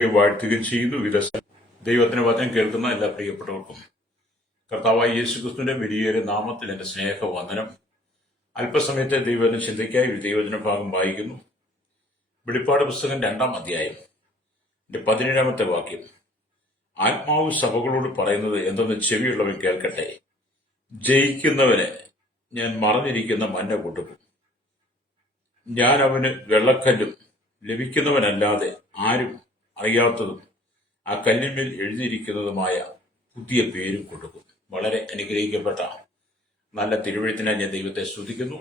വാഴ്ത്തുകയും ചെയ്യുന്നു. ദൈവത്തിന് വചനം കേൾക്കുന്ന എല്ലാ പ്രിയപ്പെട്ടവർക്കും കർത്താവായ യേശുക്രിസ്തുവിന്റെ വലിയൊരു നാമത്തിൽ എന്റെ സ്നേഹവന്ദനം. അല്പസമയത്തെ ദൈവവചന ചിന്തയ്ക്കായി ഒരു ദൈവവചന ഭാഗം വായിക്കുന്നു. വെളിപ്പാട് പുസ്തകം 2-ാം അധ്യായം 17-ാമത്തെ വാക്യം. ആത്മാവ് സഭകളോട് പറയുന്നത് എന്തെന്ന് ചെവിയുള്ളവൻ കേൾക്കട്ടെ. ജയിക്കുന്നവന് ഞാൻ മറഞ്ഞിരിക്കുന്ന മന്ന കൊടുക്കും. ഞാൻ അവന് വെള്ളക്കല്ലും ലഭിക്കുന്നവനല്ലാതെ ആരും അറിയാത്തതും ആ കല്ലിന്മേൽ എഴുതിയിരിക്കുന്നതുമായ പുതിയ പേരും കൊടുക്കും. വളരെ അനുഗ്രഹിക്കപ്പെട്ട നല്ല തിരുവഴുത്തിനായി ഞാൻ ദൈവത്തെ സ്തുതിക്കുന്നു.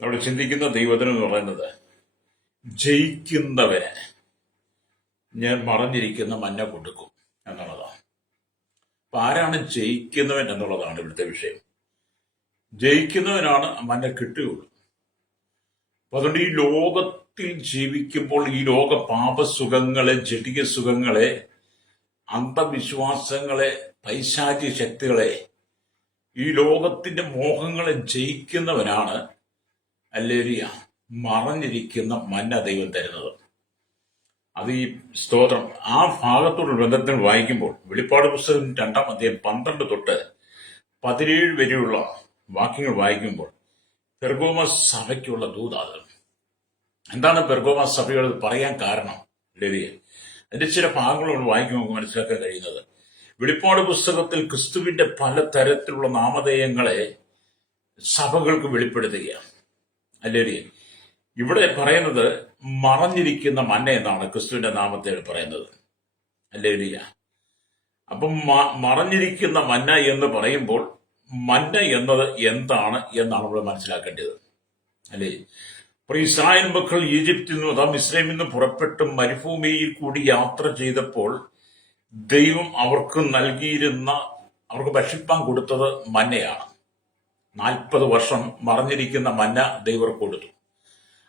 നമ്മൾ ചിന്തിക്കുന്ന ദൈവവചനം എന്ന് പറയുന്നത് ജയിക്കുന്നവന് ഞാൻ മറഞ്ഞിരിക്കുന്ന മന്ന കൊടുക്കും എന്നുള്ളതാണ്. അപ്പൊ ആരാണ് ജയിക്കുന്നവൻ എന്നുള്ളതാണ് ഇവിടുത്തെ വിഷയം. ജയിക്കുന്നവനാണ് മന്ന കിട്ടുകയുള്ളൂ. അപ്പൊ അതുകൊണ്ട് ഈ ലോകത്തിൽ ജീവിക്കുമ്പോൾ ഈ ലോക പാപസുഖങ്ങളെ, ജഡിക സുഖങ്ങളെ, അന്ധവിശ്വാസങ്ങളെ, പൈശാചിക ശക്തികളെ, ഈ ലോകത്തിന്റെ മോഹങ്ങളെ ജയിക്കുന്നവനാണ് ഹല്ലേലൂയ മറഞ്ഞിരിക്കുന്ന മന്ന ദൈവം തരുന്നത്. അത് ഈ സ്തോത്രം ആ ഭാഗത്തോട് ബന്ധത്തിൽ വായിക്കുമ്പോൾ വെളിപ്പാട് പുസ്തകം 2-ാം അധ്യായം 12 തൊട്ട് 17 വരെയുള്ള വാക്യങ്ങൾ വായിക്കുമ്പോൾ പെർഗാമോസ് സഭയ്ക്കുള്ള ദൂതാണ്. എന്താണ് പെർഗാമോസ് സഭയോട് പറയാൻ കാരണം? ഹല്ലേലൂയ. അതിന്റെ ചില ഭാഗങ്ങൾ നമ്മൾ വായിക്കുമ്പോൾ നമുക്ക് മനസ്സിലാക്കാൻ കഴിയുന്നത്, വെളിപ്പാട് പുസ്തകത്തിൽ ക്രിസ്തുവിന്റെ പല തരത്തിലുള്ള നാമധേയങ്ങളെ സഭകൾക്ക് വെളിപ്പെടുത്തുകയാണ്. ഹല്ലേലൂയ. ഇവിടെ പറയുന്നത് മറഞ്ഞിരിക്കുന്ന മന്ന എന്നാണ് ക്രിസ്തുവിന്റെ നാമത്തെ പറയുന്നത്. ഹല്ലേലൂയ. അപ്പം മറഞ്ഞിരിക്കുന്ന മന്ന എന്ന് പറയുമ്പോൾ മന്ന എന്നത് എന്താണ് എന്നാണ് നമ്മൾ മനസ്സിലാക്കേണ്ടത്. അല്ലേ? ഇസ്രായേൽ മക്കൾ ഈജിപ്തിൽ നിന്നും അതാ മിസ്രൈമിൽ നിന്നും പുറപ്പെട്ട് മരുഭൂമിയിൽ കൂടി യാത്ര ചെയ്തപ്പോൾ ദൈവം അവർക്ക് ഭക്ഷിപ്പാൻ കൊടുത്തത് മന്നയാണ്. 40 വർഷം മറഞ്ഞിരിക്കുന്ന മന്ന ദൈവം കൊടുത്തു.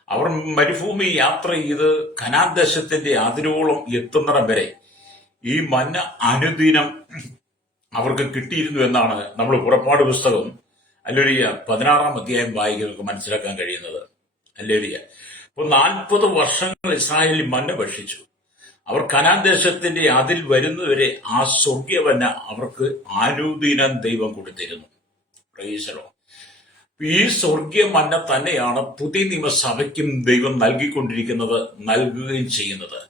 അവർ മരുഭൂമി യാത്ര ചെയ്ത് കനാൻ ദേശത്തിന്റെ അതിരോളം എത്തുന്നിടം വരെ ഈ മന്ന അനുദിനം അവർക്ക് കിട്ടിയിരുന്നു എന്നാണ് നമ്മൾ പുറപ്പാട് പുസ്തകം ഹല്ലേലൂയ 16-ാം അധ്യായം വായിക്കുന്നവർക്ക് മനസ്സിലാക്കാൻ കഴിയുന്നത്. ഹല്ലേലൂയ. അപ്പോൾ 40 വർഷങ്ങൾ ഇസ്രായേലിൽ മന്ന ഭക്ഷിച്ചു. അവർ കനാൻ ദേശത്തിന്റെ അതിൽ വരുന്നവരെ ആ സ്വർഗ്യമന്ന അവർക്ക് അനുദിനം ദൈവം കൊടുത്തിരുന്നു. Price the Lord. ഈ സ്വർഗീയ മന്ന തന്നെയാണ് പുതിയ നിയമസഭയ്ക്കും ദൈവം നൽകുകയും ചെയ്യുന്നത്.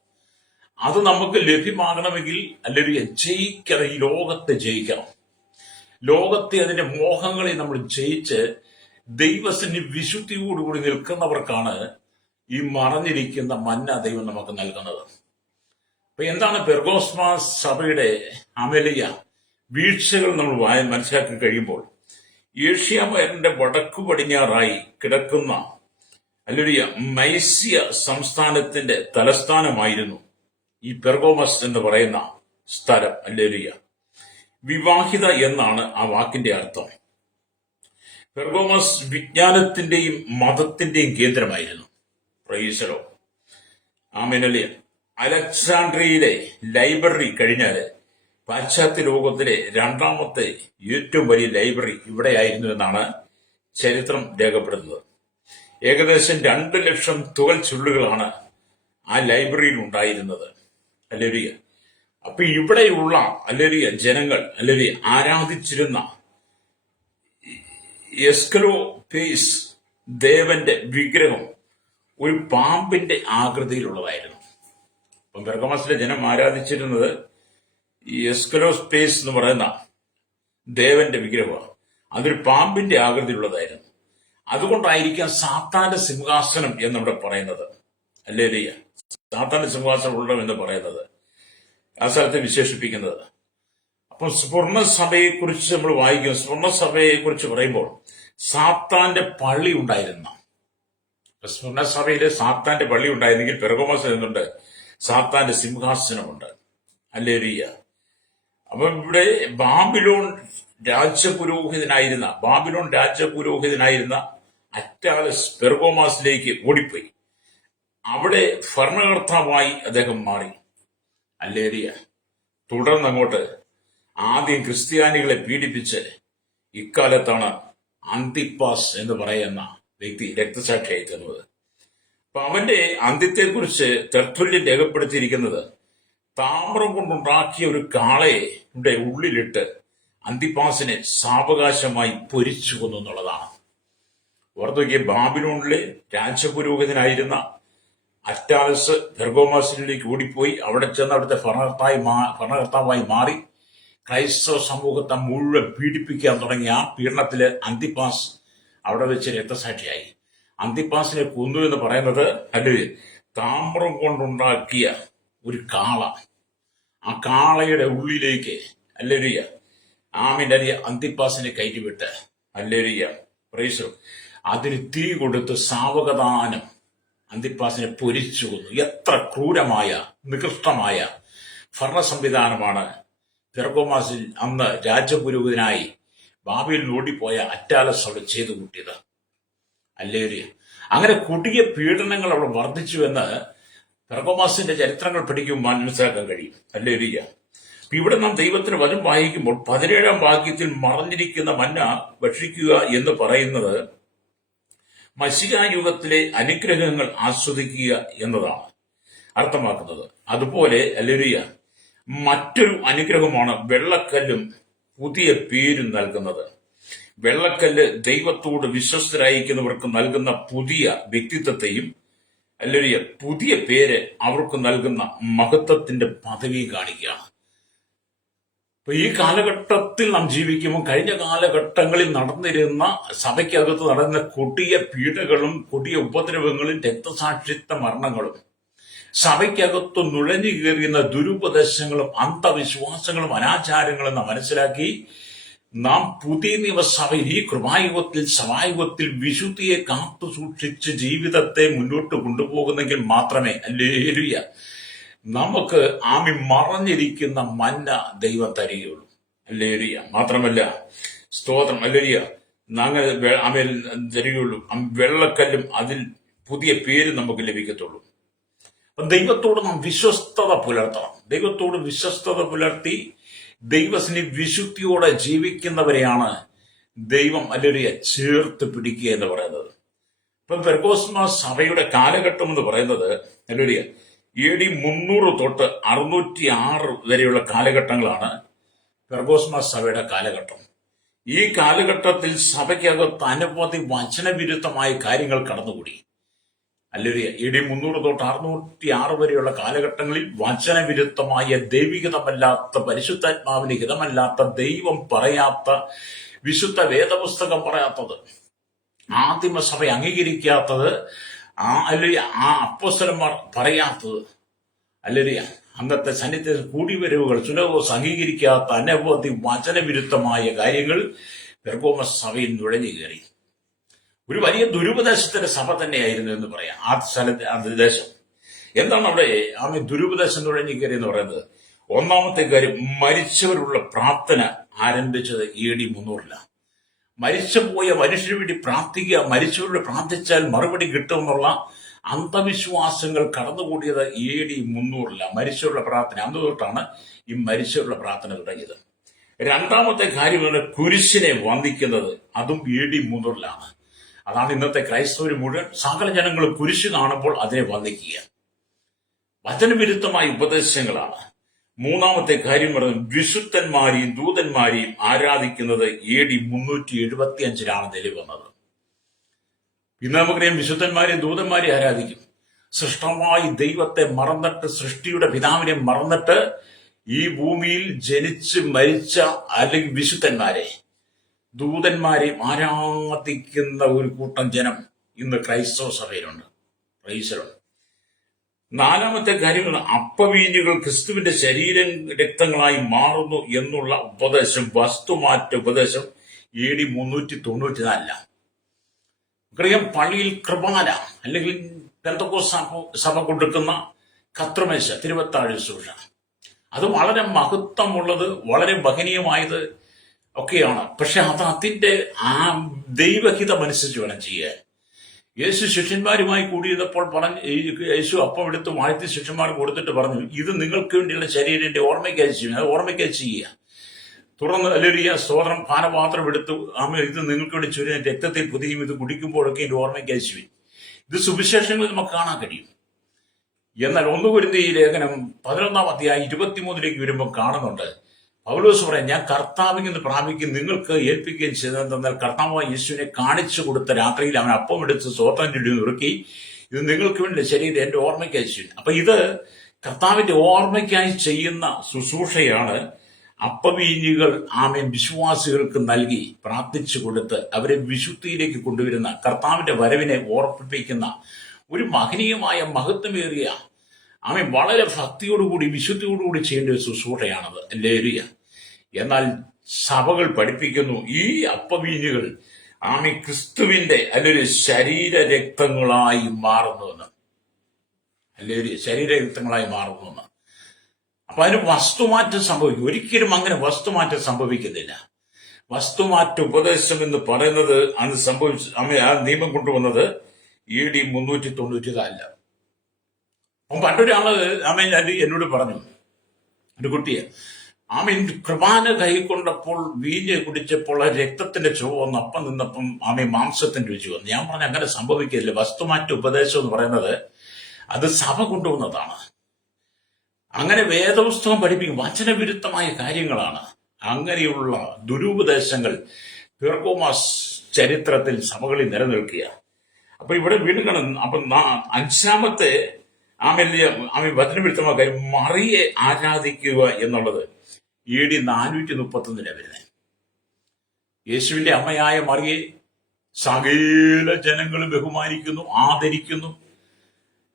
അത് നമുക്ക് ലഭ്യമാകണമെങ്കിൽ അല്ലെങ്കിൽ ജയിക്കണം. ഈ ലോകത്തെ ജയിക്കണം. ലോകത്തെ അതിന്റെ മോഹങ്ങളെ നമ്മൾ ജയിച്ച് ദൈവത്തിന് വിശുദ്ധിയോടുകൂടി നിൽക്കുന്നവർക്കാണ് ഈ മറഞ്ഞിരിക്കുന്ന മന്ന ദൈവം നമുക്ക് നൽകുന്നത്. അപ്പൊ എന്താണ് പെർഗാമോസ് സഭയുടെ അമലിയ വീഴ്ചകൾ നമ്മൾ മനസ്സിലാക്കി കഴിയുമ്പോൾ, ഏഷ്യാമയറിന്റെ വടക്കു പടിഞ്ഞാറായി കിടക്കുന്ന ഹല്ലേലൂയ മൈസ്യ സംസ്ഥാനത്തിന്റെ തലസ്ഥാനമായിരുന്നു ഈ പെർഗാമോസ് എന്ന് പറയുന്ന സ്ഥലം. ഹല്ലേലൂയ. വിവാഹിത എന്നാണ് ആ വാക്കിന്റെ അർത്ഥം. പെർഗാമോസ് വിജ്ഞാനത്തിന്റെയും മതത്തിന്റെയും കേന്ദ്രമായിരുന്നു. Praise the Lord. ആമേൻ. ഹല്ലേലൂയ. അലക്സാണ്ട്രിയയിലെ ലൈബ്രറി കഴിഞ്ഞാൽ പാശ്ചാത്യ ലോകത്തിലെ 2ാമത്തെ ഏറ്റവും വലിയ ലൈബ്രറി ഇവിടെയായിരുന്നു എന്നാണ് ചരിത്രം രേഖപ്പെടുത്തുന്നത്. ഏകദേശം 2 ലക്ഷം തുകൽ ചുള്ളുകളാണ് ആ ലൈബ്രറിയിൽ ഉണ്ടായിരുന്നത്. ഹല്ലേലൂയ. അപ്പൊ ഇവിടെയുള്ള ഹല്ലേലൂയ ജനങ്ങൾ ഹല്ലേലൂയ ആരാധിച്ചിരുന്ന എസ്കലോപേസ് ദേവന്റെ വിഗ്രഹം ഒരു പാമ്പിന്റെ ആകൃതിയിലുള്ളതായിരുന്നു. അപ്പം പെർഗാമോസിലെ ജനം ആരാധിച്ചിരുന്നത് ഈ എസ്കലോപേസ് എന്ന് പറയുന്ന ദേവന്റെ വിഗ്രഹമാണ്. അതൊരു പാമ്പിന്റെ ആകൃതിയിലുള്ളതായിരുന്നു. അതുകൊണ്ടായിരിക്കാം സാത്താന്റെ സിംഹാസനം എന്നിവിടെ പറയുന്നത്. ഹല്ലേലൂയ. സാത്താന്റെ സിംഹാസനം ഉള്ളൂ എന്ന് പറയുന്നത് ആ സ്ഥലത്തെ വിശേഷിപ്പിക്കുന്നത്. അപ്പം സ്വർണ്ണസഭയെക്കുറിച്ച് നമ്മൾ വായിക്കും. സ്വർണ്ണസഭയെക്കുറിച്ച് പറയുമ്പോൾ സാത്താന്റെ പള്ളി ഉണ്ടായിരുന്ന, സ്വർണ്ണസഭയിലെ സാത്താന്റെ പള്ളി ഉണ്ടായിരുന്നെങ്കിൽ പെർഗാമോസ് എന്നുണ്ട് സാത്താന്റെ സിംഹാസനമുണ്ട്. ഹല്ലേലൂയ. അപ്പം ഇവിടെ ബാബിലോൺ രാജപുരോഹിതനായിരുന്ന അറ്റാലസ് പെർഗാമോസിലേക്ക് ഓടിപ്പോയി. അവിടെ ഭരണകർത്താവായി അദ്ദേഹം മാറി. ഹല്ലേലൂയ. തുടർന്ന് അങ്ങോട്ട് ആദ്യം ക്രിസ്ത്യാനികളെ പീഡിപ്പിച്ച് ഇക്കാലത്താണ് അന്തിപ്പാസ് എന്ന് പറയുന്ന വ്യക്തി രക്തസാക്ഷിയായി തീർന്നത്. അപ്പൊ അവന്റെ അന്ത്യത്തെക്കുറിച്ച് തെർത്തുല്യൻ രേഖപ്പെടുത്തിയിരിക്കുന്നത് താമ്രം കൊണ്ടുണ്ടാക്കിയ ഒരു കാളയുടെ ഉള്ളിലിട്ട് അന്തിപ്പാസിനെ സാവകാശമായി പൊരിച്ചു കൊന്നു എന്നുള്ളതാണ്. ഓർത്തുകെ ബാബിലോണിലെ രാജപുരോഹിതനായിരുന്ന അറ്റാലസ് പെർഗോമാസിലേക്ക് ഓടിപ്പോയി അവിടെ ചെന്ന് അവിടുത്തെ ഭരണകർത്താവായി മാറി ക്രൈസ്തവ സമൂഹത്തെ മുഴുവൻ പീഡിപ്പിക്കാൻ തുടങ്ങിയ ആ പീഡനത്തില് അന്തിപ്പാസ് അവിടെ വെച്ച് രക്തസാക്ഷിയായി. അന്തിപ്പാസിനെ കൊന്നു എന്ന് പറയുന്നത് അല്ലെ താമ്രം കൊണ്ടുണ്ടാക്കിയ ഒരു കാള, ആ കാളയുടെ ഉള്ളിലേക്ക് അല്ലേരിയ ആമിന്റെ അന്തിപ്പാസിനെ കയറ്റിവിട്ട് അല്ലേരിയ പ്രൈസോ അതിന് തീ കൊടുത്ത് സാവകാശം അന്തിപ്പാസിനെ പൊരിച്ചു കൊന്നു. എത്ര ക്രൂരമായ നികൃഷ്ടമായ ഭരണ സംവിധാനമാണ് പെർഗോമാസിൽ അന്ന് രാജപുരോഹിതനായി ബാബിയിൽ ഓടിപ്പോയ അറ്റാലസ് അവിടെ ചെയ്തു കൂട്ടിയത്. അല്ലേരിയ അങ്ങനെ കൊടിയ പീഡനങ്ങൾ അവിടെ വർദ്ധിച്ചുവെന്ന് പെർഗോമാസിന്റെ ചരിത്രങ്ങൾ പഠിക്കുമ്പോൾ മനസ്സിലാക്കാൻ കഴിയും. അല്ലേരിയ ഇവിടെ നാം ദൈവത്തിന് വചനം വായിക്കുമ്പോൾ 17-ാം വാക്യത്തിൽ മറഞ്ഞിരിക്കുന്ന മന്ന ഭക്ഷിക്കുക എന്ന് പറയുന്നത് മശിഹായുഗത്തിലെ അനുഗ്രഹങ്ങൾ ആസ്വദിക്കുക എന്നതാണ് അർത്ഥമാക്കുന്നത്. അതുപോലെ അല്ലേരിയ മറ്റൊരു അനുഗ്രഹമാണ് വെള്ളക്കല്ലും പുതിയ പേരും നൽകുന്നത്. വെള്ളക്കല്ല് ദൈവത്തോട് വിശ്വസ്തരായിരിക്കുന്നവർക്ക് നൽകുന്ന പുതിയ വ്യക്തിത്വത്തെയും അല്ലേരിയ പുതിയ പേര് അവർക്ക് നൽകുന്ന മഹത്വത്തിന്റെ പദവിയും കാണിക്കുകയാണ്. അപ്പൊ ഈ കാലഘട്ടത്തിൽ നാം ജീവിക്കുമ്പോൾ കഴിഞ്ഞ കാലഘട്ടങ്ങളിൽ നടന്നിരുന്ന സഭയ്ക്കകത്ത് നടന്ന കൊടിയ പീഡകളും കൊടിയ ഉപദ്രവങ്ങളും രക്തസാക്ഷിത്വ മരണങ്ങളും സഭയ്ക്കകത്ത് നുഴഞ്ഞു കയറിയുന്ന ദുരുപദേശങ്ങളും അന്ധവിശ്വാസങ്ങളും അനാചാരങ്ങളും നാം മനസ്സിലാക്കി നാം പുതിയ നിയമസഭയിൽ ഈ കൃപായുഗത്തിൽ സഭായുഗത്തിൽ വിശുദ്ധിയെ കാത്തു സൂക്ഷിച്ച് ജീവിതത്തെ മുന്നോട്ട് കൊണ്ടുപോകുന്നെങ്കിൽ മാത്രമേ ഹല്ലേലൂയ നമുക്ക് ആമി മറഞ്ഞിരിക്കുന്ന മന്ന ദൈവം തരികയുള്ളൂ. ഹല്ലേലൂയ. മാത്രമല്ല സ്തോത്രം ഹല്ലേലൂയ അങ്ങനെ ആമേൽ തരികയുള്ളൂ. വെള്ളക്കല്ലും അതിൽ പുതിയ പേര് നമുക്ക് ലഭിക്കത്തുള്ളൂ. ദൈവത്തോട് നാം വിശ്വസ്തത പുലർത്തണം. ദൈവത്തോട് വിശ്വസ്തത പുലർത്തി ദൈവത്തിന് വിശുദ്ധിയോടെ ജീവിക്കുന്നവരെയാണ് ദൈവം ഹല്ലേലൂയ ചേർത്ത് പിടിക്കുക എന്ന് പറയുന്നത്. ഇപ്പം പെർഗോസ്മാസ് സഭയുടെ കാലഘട്ടം എന്ന് പറയുന്നത് ഹല്ലേലൂയ AD 300 തൊട്ട് 606 വരെയുള്ള കാലഘട്ടങ്ങളാണ് പെർഗോസ്മാസ് സഭയുടെ കാലഘട്ടം. ഈ കാലഘട്ടത്തിൽ സഭയ്ക്കകത്ത് അനവധി വചനവിരുദ്ധമായ കാര്യങ്ങൾ കടന്നുകൂടി. ഹല്ലേലൂയ AD 300 തൊട്ട് 606 വരെയുള്ള കാലഘട്ടങ്ങളിൽ വചനവിരുദ്ധമായ ദൈവികതമല്ലാത്ത പരിശുദ്ധാത്മാവിന് ഹിതമല്ലാത്ത ദൈവം പറയാത്ത വിശുദ്ധ വേദപുസ്തകം പറയാത്തത് ആദിമസഭ അംഗീകരിക്കാത്തത് അല്ലെ ആ അപ്പോസ്തലന്മാർ പറയാത്തത് അല്ലെ അന്നത്തെ സന്നിധി കൂടിവരവുകൾ സുനഗോസ് അംഗീകരിക്കാത്ത അനവധി വചനവിരുദ്ധമായ കാര്യങ്ങൾ പെർഗോമസ് സഭയിൽ നുഴഞ്ഞു കയറി. ഒരു വലിയ ദുരുപദേശത്തിന്റെ സഭ തന്നെയായിരുന്നു എന്ന് പറയാം ആ സ്ഥലത്തെ ആ ദേശം. എന്താണ് അവിടെ ആമേ ദുരുപദേശം നുഴഞ്ഞു കയറി എന്ന് പറയുന്നത്? ഒന്നാമത്തെ കാര്യം, മരിച്ചവരുള്ള പ്രാർത്ഥന ആരംഭിച്ചത് AD 300. മരിച്ചുപോയ മനുഷ്യന് വേണ്ടി പ്രാർത്ഥിക്കുക, മരിച്ചവരോട് പ്രാർത്ഥിച്ചാൽ മറുപടി കിട്ടുമെന്നുള്ള അന്ധവിശ്വാസങ്ങൾ കടന്നുകൂടിയത് AD 300. മരിച്ചവരുടെ പ്രാർത്ഥന അന്ന് തൊട്ടാണ് ഈ മരിച്ചവരുടെ പ്രാർത്ഥന തുടങ്ങിയത്. രണ്ടാമത്തെ കാര്യമാണ് കുരിശിനെ വന്ദിക്കുന്നത്. അതും AD 300. അതാണ് ഇന്നത്തെ ക്രൈസ്തവർ മുഴുവൻ സകല ജനങ്ങൾ കുരിശ് കാണുമ്പോൾ അതിനെ വന്ദിക്കുക. വചനവിരുദ്ധമായ ഉപദേശങ്ങളാണ്. മൂന്നാമത്തെ കാര്യം പറയുന്നത് വിശുദ്ധന്മാരെയും ദൂതന്മാരെയും ആരാധിക്കുന്നത് AD 375 നിലവിൽ വന്നത്. ഇന്ന് നമുക്കറിയാം വിശുദ്ധന്മാരെയും ദൂതന്മാരെയും ആരാധിക്കും. സൃഷ്ടമായി ദൈവത്തെ മറന്നിട്ട് സൃഷ്ടിയുടെ പിതാവിനെ മറന്നിട്ട് ഈ ഭൂമിയിൽ ജനിച്ച് മരിച്ച അല്ലെങ്കിൽ വിശുദ്ധന്മാരെ ദൂതന്മാരെയും ആരാധിക്കുന്ന ഒരു കൂട്ടം ജനം ഇന്ന് ക്രൈസ്തവ സഭയിലുണ്ട്. ക്രൈസ്തവർ. നാലാമത്തെ കാര്യം, അപ്പവീഞ്ഞുകൾ ക്രിസ്തുവിന്റെ ശരീരം രക്തങ്ങളായി മാറുന്നു എന്നുള്ള ഉപദേശം, വസ്തുമാറ്റ ഉപദേശം AD 394. നമുക്കറിയാം പള്ളിയിൽ കൃപാന അല്ലെങ്കിൽ പെന്തക്കോസ്ത് സഭ കൊടുക്കുന്ന കത്രിമേശ തിരുവത്താഴ് ശുശ്രൂഷ അത് വളരെ മഹത്വമുള്ളത് വളരെ മഹനീയമായത് ഒക്കെയാണ്. പക്ഷെ അത് അതിന്റെ ആ ദൈവഹിതമനുസരിച്ച് വേണം ചെയ്യാൻ. യേശു ശിഷ്യന്മാരുമായി കൂടിയപ്പോൾ യേശു അപ്പം എടുത്ത് വാഴ്ത്തി ശിഷ്യന്മാർ കൊടുത്തിട്ട് പറഞ്ഞു, ഇത് നിങ്ങൾക്ക് വേണ്ടിയുള്ള ശരീരന്റെ ഓർമ്മയ്ക്കായി ചെയ്യുക, അത് ഓർമ്മയ്ക്കായി ചെയ്യുക. തുടർന്ന് ഹല്ലേലൂയ സ്തോത്രം പാനപാത്രം എടുത്ത് ഇത് നിങ്ങൾക്ക് വേണ്ടി ചുരുന്ന രക്തത്തെ പുതിയും ഇത് കുടിക്കുമ്പോഴൊക്കെ ഇതിന്റെ ഓർമ്മയ്ക്കായി ചെയ്യും. ഇത് സുവിശേഷങ്ങളിൽ നമുക്ക് കാണാൻ കഴിയും. എന്നാൽ 1 കൊരിന്ത്യർ ലേഖനം 11 അധ്യായം 23 വരുമ്പോൾ കാണുന്നുണ്ട്, പൗലോസ് പറയാം, ഞാൻ കർത്താവിൽ നിന്ന് പ്രാപിക്കും നിങ്ങൾക്ക് ഏൽപ്പിക്കുകയും ചെയ്തതെന്നാൽ കർത്താവായ യേശുവിനെ കാണിച്ചു കൊടുത്ത രാത്രിയിൽ അവൻ അപ്പം എടുത്ത് സ്തോത്രം ചൊല്ലി നുറുക്കി, ഇത് നിങ്ങൾക്ക് വേണ്ടി ശരീരം എന്റെ ഓർമ്മയ്ക്കായി ചെയ്യും. അപ്പൊ ഇത് കർത്താവിന്റെ ഓർമ്മയ്ക്കായി ചെയ്യുന്ന ശുശ്രൂഷയാണ്. അപ്പവീഞ്ഞുകൾ ആമേൻ വിശ്വാസികൾക്ക് നൽകി പ്രാർത്ഥിച്ചു കൊടുത്ത് അവരെ വിശുദ്ധിയിലേക്ക് കൊണ്ടുവരുന്ന, കർത്താവിന്റെ വരവിനെ ഓർമ്മിപ്പിക്കുന്ന ഒരു മഹനീയമായ മഹത്വമേറിയ ആമേൻ വളരെ ഭക്തിയോടുകൂടി വിശുദ്ധിയോടുകൂടി ചെയ്യേണ്ട ഒരു ശുശ്രൂഷയാണത്. ലേരിയ. എന്നാൽ സഭകൾ പഠിപ്പിക്കുന്നു ഈ അപ്പവീഞ്ഞുകൾ ആമേൻ ക്രിസ്തുവിന്റെ അല്ലെങ്കിൽ ശരീരരക്തങ്ങളായി മാറുന്നുവെന്ന്. അല്ലെങ്കിൽ ശരീരരക്തങ്ങളായി മാറുന്നുവെന്ന്. അപ്പൊ അതിന് വസ്തുമാറ്റം സംഭവിക്കും. ഒരിക്കലും അങ്ങനെ വസ്തുമാറ്റം സംഭവിക്കുന്നില്ല. വസ്തുമാറ്റ ഉപദേശം എന്ന് പറയുന്നത് അന്ന് സംഭവിച്ചു ആ നിയമം കൊണ്ടുവന്നത് AD 390 അപ്പം പണ്ടൊരാള് എന്നോട് പറഞ്ഞു, ഒരു കുട്ടിയെ കൃപാന കൈക്കൊണ്ടപ്പോൾ വീഞ്ഞ് കുടിച്ചപ്പോൾ രക്തത്തിന്റെ ചുവ വന്ന് അപ്പം നിന്നപ്പം മാംസത്തിന്റെ രുചി വന്നു. ഞാൻ പറഞ്ഞു അങ്ങനെ സംഭവിക്കില്ല. വസ്തുമാറ്റ ഉപദേശം എന്ന് പറയുന്നത് അത് സഭ കൊണ്ടുവന്നതാണ്. അങ്ങനെ വേദപുസ്തകം പഠിപ്പിക്കും വചനവിരുദ്ധമായ കാര്യങ്ങളാണ്. അങ്ങനെയുള്ള ദുരുപദേശങ്ങൾ പെർഗോമോസ് ചരിത്രത്തിൽ സഭകളിൽ നിലനിൽക്കുക. അപ്പൊ ഇവിടെ വീണ്ടും കാണുന്നു. അപ്പൊ 5-ാമത്തെ വചനവിരുദ്ധമായ കാര്യം മറിയെ ആരാധിക്കുക എന്നുള്ളത് AD 431 വരുന്നത്. യേശുവിന്റെ അമ്മയായ മറിയെ സകല ജനങ്ങളും ബഹുമാനിക്കുന്നു, ആദരിക്കുന്നു,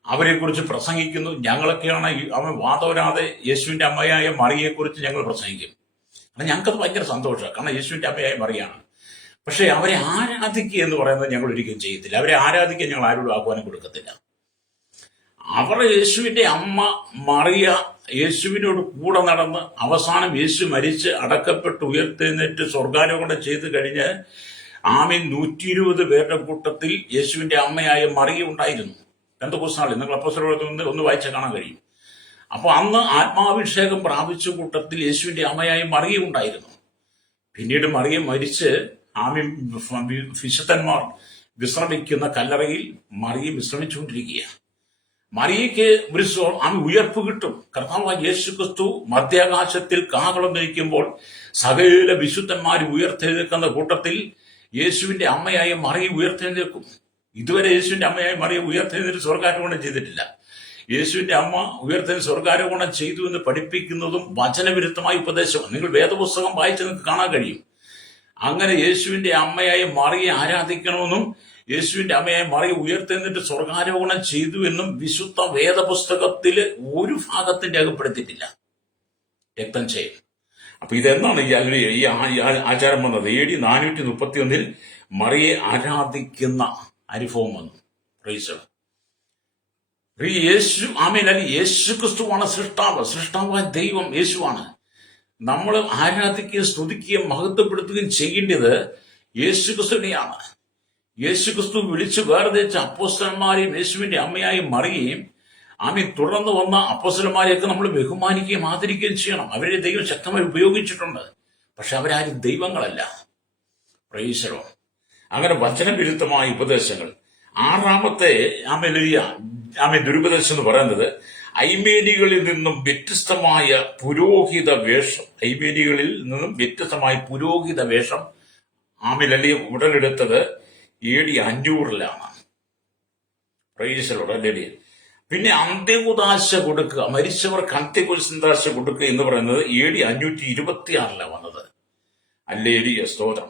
അവരെ കുറിച്ച് പ്രസംഗിക്കുന്നു. ഞങ്ങളൊക്കെയാണ് വാദവരാതെ യേശുവിന്റെ അമ്മയായ മറിയെക്കുറിച്ച് ഞങ്ങൾ പ്രസംഗിക്കും. കാരണം ഞങ്ങൾക്കത് ഭയങ്കര സന്തോഷമാണ്. കാരണം യേശുവിന്റെ അമ്മയായ മറിയാണ്. പക്ഷെ അവരെ ആരാധിക്കുക എന്ന് പറയുന്നത് ഞങ്ങൾ ഒരിക്കലും ചെയ്യത്തില്ല. അവരെ ആരാധിക്കാൻ ഞങ്ങൾ ആരോടും ആഹ്വാനം കൊടുക്കത്തില്ല. അവർ യേശുവിന്റെ അമ്മ മറിയ യേശുവിനോട് കൂടെ നടന്ന് അവസാനം യേശു മരിച്ച് അടക്കപ്പെട്ട് ഉയർത്തെഴുന്നേറ്റ് സ്വർഗാരോഹണം ചെയ്ത് കഴിഞ്ഞ് 120 പേരുടെ കൂട്ടത്തിൽ യേശുവിന്റെ അമ്മയായ മറിയ ഉണ്ടായിരുന്നു. പെന്തക്കോസ്താളിൽ നിങ്ങൾ അപ്പോസ്തലപ്രവൃത്തി ഒന്ന് വായിച്ചാൽ കാണാൻ കഴിയും. അപ്പൊ അന്ന് ആത്മാഭിഷേകം പ്രാപിച്ച കൂട്ടത്തിൽ യേശുവിന്റെ അമ്മയായ മറിയ ഉണ്ടായിരുന്നു. പിന്നീട് മറിയ മരിച്ച് വിശുദ്ധന്മാർ വിശ്രമിക്കുന്ന കല്ലറയിൽ മറിയ വിശ്രമിച്ചുകൊണ്ടിരിക്കുക. മറിയയ്ക്ക് ഒരു ഉയർപ്പ് കിട്ടും. കർത്താവായ യേശു ക്രിസ്തു മധ്യാകാശത്തിൽ കാഹളം ധരിക്കുമ്പോൾ സകല വിശുദ്ധന്മാർ ഉയർത്തെഴുന്നേൽക്കുന്ന കൂട്ടത്തിൽ യേശുവിന്റെ അമ്മയായ മറിയ ഉയർത്തെഴുന്നേൽക്കും. ഇതുവരെ യേശുവിന്റെ അമ്മയായ മറിയ ഉയർത്തെഴുന്നേറ്റ് സ്വർഗാരോഹണം ചെയ്തിട്ടില്ല. യേശുവിന്റെ അമ്മ ഉയർത്തെഴുന്നേറ്റ് സ്വർഗാരോഹണം ചെയ്തു എന്ന് പഠിപ്പിക്കുന്നതും വചനവിരുദ്ധമായ ഉപദേശമാണ്. നിങ്ങൾ വേദപുസ്തകം വായിച്ച് നിങ്ങൾക്ക് കാണാൻ കഴിയും. അങ്ങനെ യേശുവിന്റെ അമ്മയായ മറിയെ ആരാധിക്കണമെന്നും യേശുവിന്റെ അമ്മയായ മറിയ ഉയർത്തെഴുന്നേറ്റ് സ്വർഗാരോഹണം ചെയ്തു എന്നും വിശുദ്ധ വേദപുസ്തകത്തില് ഒരു ഭാഗത്തും രേഖപ്പെടുത്തിയിട്ടില്ല. രക്തം ചെയ്യും. അപ്പൊ ഇതെന്നാണ് ഈ ആചാരം വന്നത്? AD 431 മറിയെ ആരാധിക്കുന്ന അനുഭവം വന്നു. യേശു ക്രിസ്തുവാണ് സൃഷ്ടാവായ ദൈവം യേശുവാണ്. നമ്മൾ ആരാധിക്കുകയും സ്തുതിക്കുകയും മഹത്വപ്പെടുത്തുകയും ചെയ്യേണ്ടത് യേശു ക്രിസ്തുവിനെയാണ്. യേശു ക്രിസ്തു വിളിച്ചു വേർതിരിച്ച അപ്പോസ്തലന്മാരെയും യേശുവിന്റെ അമ്മയായി മറിയുകയും തുടർന്ന് വന്ന അപ്പോസ്തലന്മാരെയൊക്കെ നമ്മൾ ബഹുമാനിക്കുകയും ആദരിക്കുകയും ചെയ്യണം. അവരെ ദൈവം ശക്തമായി ഉപയോഗിച്ചിട്ടുണ്ട്. പക്ഷെ അവരാരും ദൈവങ്ങളല്ല. പ്രൈസലോ. അങ്ങനെ വചനവിരുദ്ധമായ ഉപദേശങ്ങൾ. 6-ാമത്തെ ദുരുപദേശം എന്ന് പറയുന്നത് ഐമേനികളിൽ നിന്നും വ്യത്യസ്തമായ പുരോഹിത വേഷം. ഉടലെടുത്തത് AD 500 പ്രൈസലോട്. പിന്നെ അന്ത്യകുദാശ കൊടുക്കുക, മരിച്ചവർക്ക് അന്ത്യകുദാശ കൊടുക്കുക എന്ന് പറയുന്നത് AD 526 വന്നത്. ഹല്ലേലൂയ, സ്തോത്രം.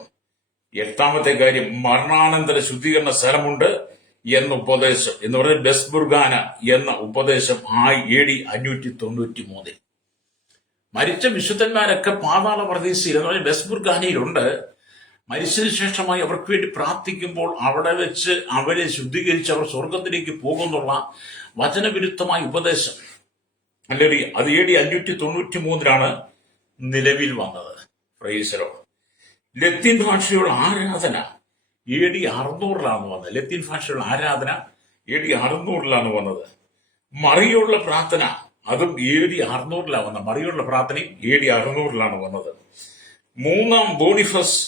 8-ാമത്തെ കാര്യം മരണാനന്തര ശുദ്ധീകരണ സ്ഥലമുണ്ട് എന്ന ഉപദേശം എന്ന് പറയുന്നത് ബെസ്ബുർഗാന എന്ന ഉപദേശം AD 593. മരിച്ച വിശുദ്ധന്മാരൊക്കെ പാതാള പ്രദേശയിൽ എന്ന് പറഞ്ഞാൽ ബെസ്ബുർഗാനയിലുണ്ട്. മരിച്ചതിന് ശേഷമായി അവർക്ക് വേണ്ടി പ്രാർത്ഥിക്കുമ്പോൾ അവിടെ വെച്ച് അവരെ ശുദ്ധീകരിച്ച് അവർ സ്വർഗത്തിലേക്ക് പോകുന്നുള്ള വചനവിരുദ്ധമായ ഉപദേശം അല്ലെങ്കിൽ അത് AD 593 നിലവിൽ വന്നത്. പ്രൈസലോ. ലത്തീൻ ഭാഷയുള്ള ആരാധന AD 600 വന്നത്. ലത്തീൻ ഭാഷയുള്ള ആരാധന AD 600 വന്നത്. മറിയുള്ള പ്രാർത്ഥന അതും AD 600 വന്നത്. മറിയുള്ള പ്രാർത്ഥനയും AD 600 വന്നത്. 3-ാം ബോണിഫസ്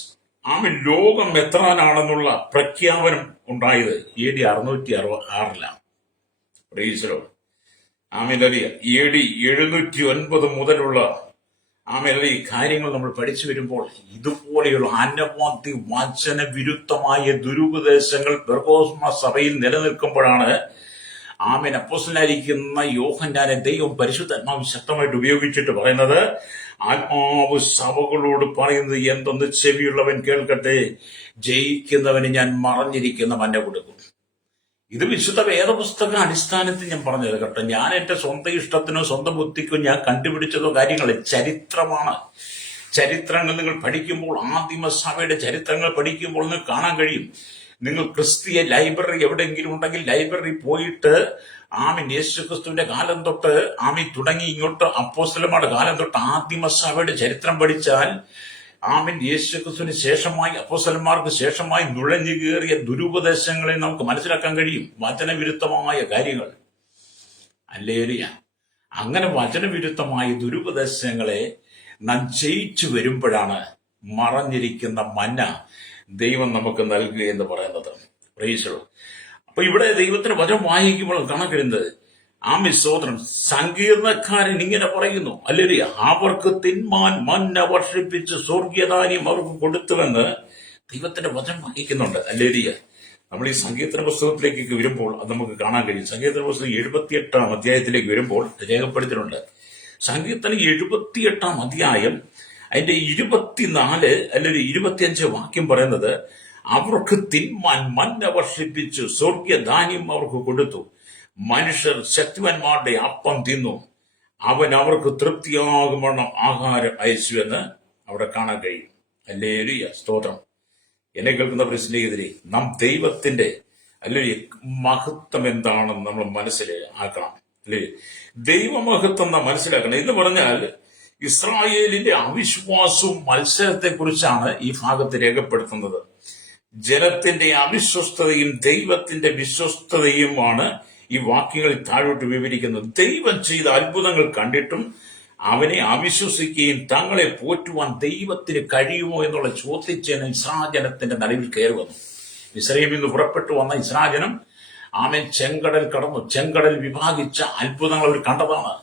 ലോകം എത്രാനാണെന്നുള്ള പ്രഖ്യാപനം ഉണ്ടായത് AD 606 പ്രീസലോ. അറിയാം AD 709 മുതലുള്ള ഈ കാര്യങ്ങൾ നമ്മൾ പഠിച്ചു വരുമ്പോൾ ഇതുപോലെയുള്ള അനവധി വചന വിരുദ്ധമായ ദുരുപദേശങ്ങൾ പെർഗോസ്മ സഭയിൽ നിലനിൽക്കുമ്പോഴാണ് അപ്പോസ്തലനായിരിക്കുന്ന യോഹന്നാനെ ദൈവം പരിശുദ്ധാത്മാവ് ശക്തമായിട്ട് ഉപയോഗിച്ചിട്ട് പറയുന്നത്, ആത്മാവ് സഭകളോട് പറയുന്നത് എന്തൊന്ന് ചെവിയുള്ളവൻ കേൾക്കട്ടെ, ജയിക്കുന്നവന് ഞാൻ മറഞ്ഞിരിക്കുന്ന മന്ന കൊടുക്കും. ഇത് വിശുദ്ധ വേദപുസ്തക അടിസ്ഥാനത്തിൽ ഞാൻ പറഞ്ഞത് കേട്ടോ. ഞാൻ എന്റെ സ്വന്തം ഇഷ്ടത്തിനോ സ്വന്തം ബുദ്ധിക്കോ ഞാൻ കണ്ടുപിടിച്ചതോ കാര്യങ്ങൾ ചരിത്രമാണ്. ചരിത്രങ്ങൾ നിങ്ങൾ പഠിക്കുമ്പോൾ, ആദിമസഭയുടെ ചരിത്രങ്ങൾ പഠിക്കുമ്പോൾ നിങ്ങൾക്ക് കാണാൻ കഴിയും. നിങ്ങൾ ക്രിസ്തീയ ലൈബ്രറി എവിടെയെങ്കിലും ഉണ്ടെങ്കിൽ ലൈബ്രറി പോയിട്ട് യേശുക്രിസ്തുവിന്റെ കാലം തൊട്ട് തുടങ്ങി ഇങ്ങോട്ട് അപ്പോസ്തലന്മാരുടെ കാലം തൊട്ട് ആദിമസഭയുടെ ചരിത്രം പഠിച്ചാൽ യേശുക്രിസ്തുവിന് ശേഷമായി അപ്പോസ്തലന്മാർക്ക് ശേഷമായി നുഴഞ്ഞു കയറിയ ദുരുപദേശങ്ങളെ നമുക്ക് മനസ്സിലാക്കാൻ കഴിയും. വചനവിരുദ്ധമായ കാര്യങ്ങൾ. ഹല്ലേലൂയ. അങ്ങനെ വചനവിരുദ്ധമായ ദുരുപദേശങ്ങളെ നാം ജയിച്ചു വരുമ്പോഴാണ് മറഞ്ഞിരിക്കുന്ന മന്ന ദൈവം നമുക്ക് നൽകുക എന്ന് പറയുന്നത്. Price the Lord. അപ്പൊ ഇവിടെ ദൈവത്തിന്റെ വചനം വായിക്കുമ്പോൾ കാണാൻ കഴിയുന്നത്, സ്തോത്രം, സങ്കീർണക്കാരൻ ഇങ്ങനെ പറയുന്നു, ഹല്ലേലൂയ, അവർക്ക് തിന്മാൻ മന്ന വർഷിപ്പിച്ച് സ്വർഗ്ഗധാന്യം അവർക്ക് കൊടുത്തുവെന്ന് ദൈവത്തിന്റെ വചനം വായിക്കുന്നുണ്ട്. ഹല്ലേലൂയ. നമ്മൾ ഈ സങ്കീർത്തന പുസ്തകത്തിലേക്ക് വരുമ്പോൾ അത് നമുക്ക് കാണാൻ കഴിയും. സങ്കീർത്തന പുസ്തകം 78 അധ്യായത്തിലേക്ക് വരുമ്പോൾ രേഖപ്പെടുത്തിയിട്ടുണ്ട്. സങ്കീർത്തനം 78 അധ്യായം അതിന്റെ 24 അല്ലെങ്കിൽ 25 വാക്യം പറയുന്നത്, അവർക്ക് തിന്മാൻ മന്ന വർഷിപ്പിച്ചു സ്വർഗ്ഗധാന്യം അവർക്ക് കൊടുത്തു, മനുഷ്യർ ശക്തിവാന്മാരുടെ അപ്പം തിന്നു, അവൻ അവർക്ക് തൃപ്തിയാകുമോണം ആഹാരം അയച്ചു എന്ന് അവിടെ കാണാൻ കഴിയും. ഹല്ലേലൂയ. സ്തോത്രം. എന്നെ കേൾക്കുന്ന സ്നേഹിതരെ, നാം ദൈവത്തിന്റെ മഹത്വം എന്താണെന്ന് നമ്മൾ മനസ്സിലാക്കണം. അല്ലേ? ദൈവമഹത്വം നാം മനസ്സിലാക്കണം എന്ന് പറഞ്ഞാൽ ഇസ്രായേലിന്റെ അവിശ്വാസവും മത്സരത്തെ കുറിച്ചാണ് ഈ ഭാഗത്ത് രേഖപ്പെടുത്തുന്നത്. ജനത്തിന്റെ അവിശ്വസ്തതയും ദൈവത്തിന്റെ വിശ്വസ്തതയുമാണ് ഈ വാക്യങ്ങളിൽ താഴോട്ട് വിവരിക്കുന്നത്. ദൈവം ചെയ്ത അത്ഭുതങ്ങൾ കണ്ടിട്ടും അവനെ അവിശ്വസിക്കുകയും തങ്ങളെ പോറ്റുവാൻ ദൈവത്തിന് കഴിയുമോ എന്നുള്ള ചോദ്യത്തിന് ഇസ്രാജനത്തിന്റെ നടുവിൽ കയറി വന്നു. മിസ്രയീമിൽ നിന്ന് പുറപ്പെട്ടു വന്ന ഇസ്രാജനം ചെങ്കടൽ കടന്നു. ചെങ്കടൽ വിഭാഗിച്ച അത്ഭുതങ്ങൾ അവർ കണ്ടതാണ്.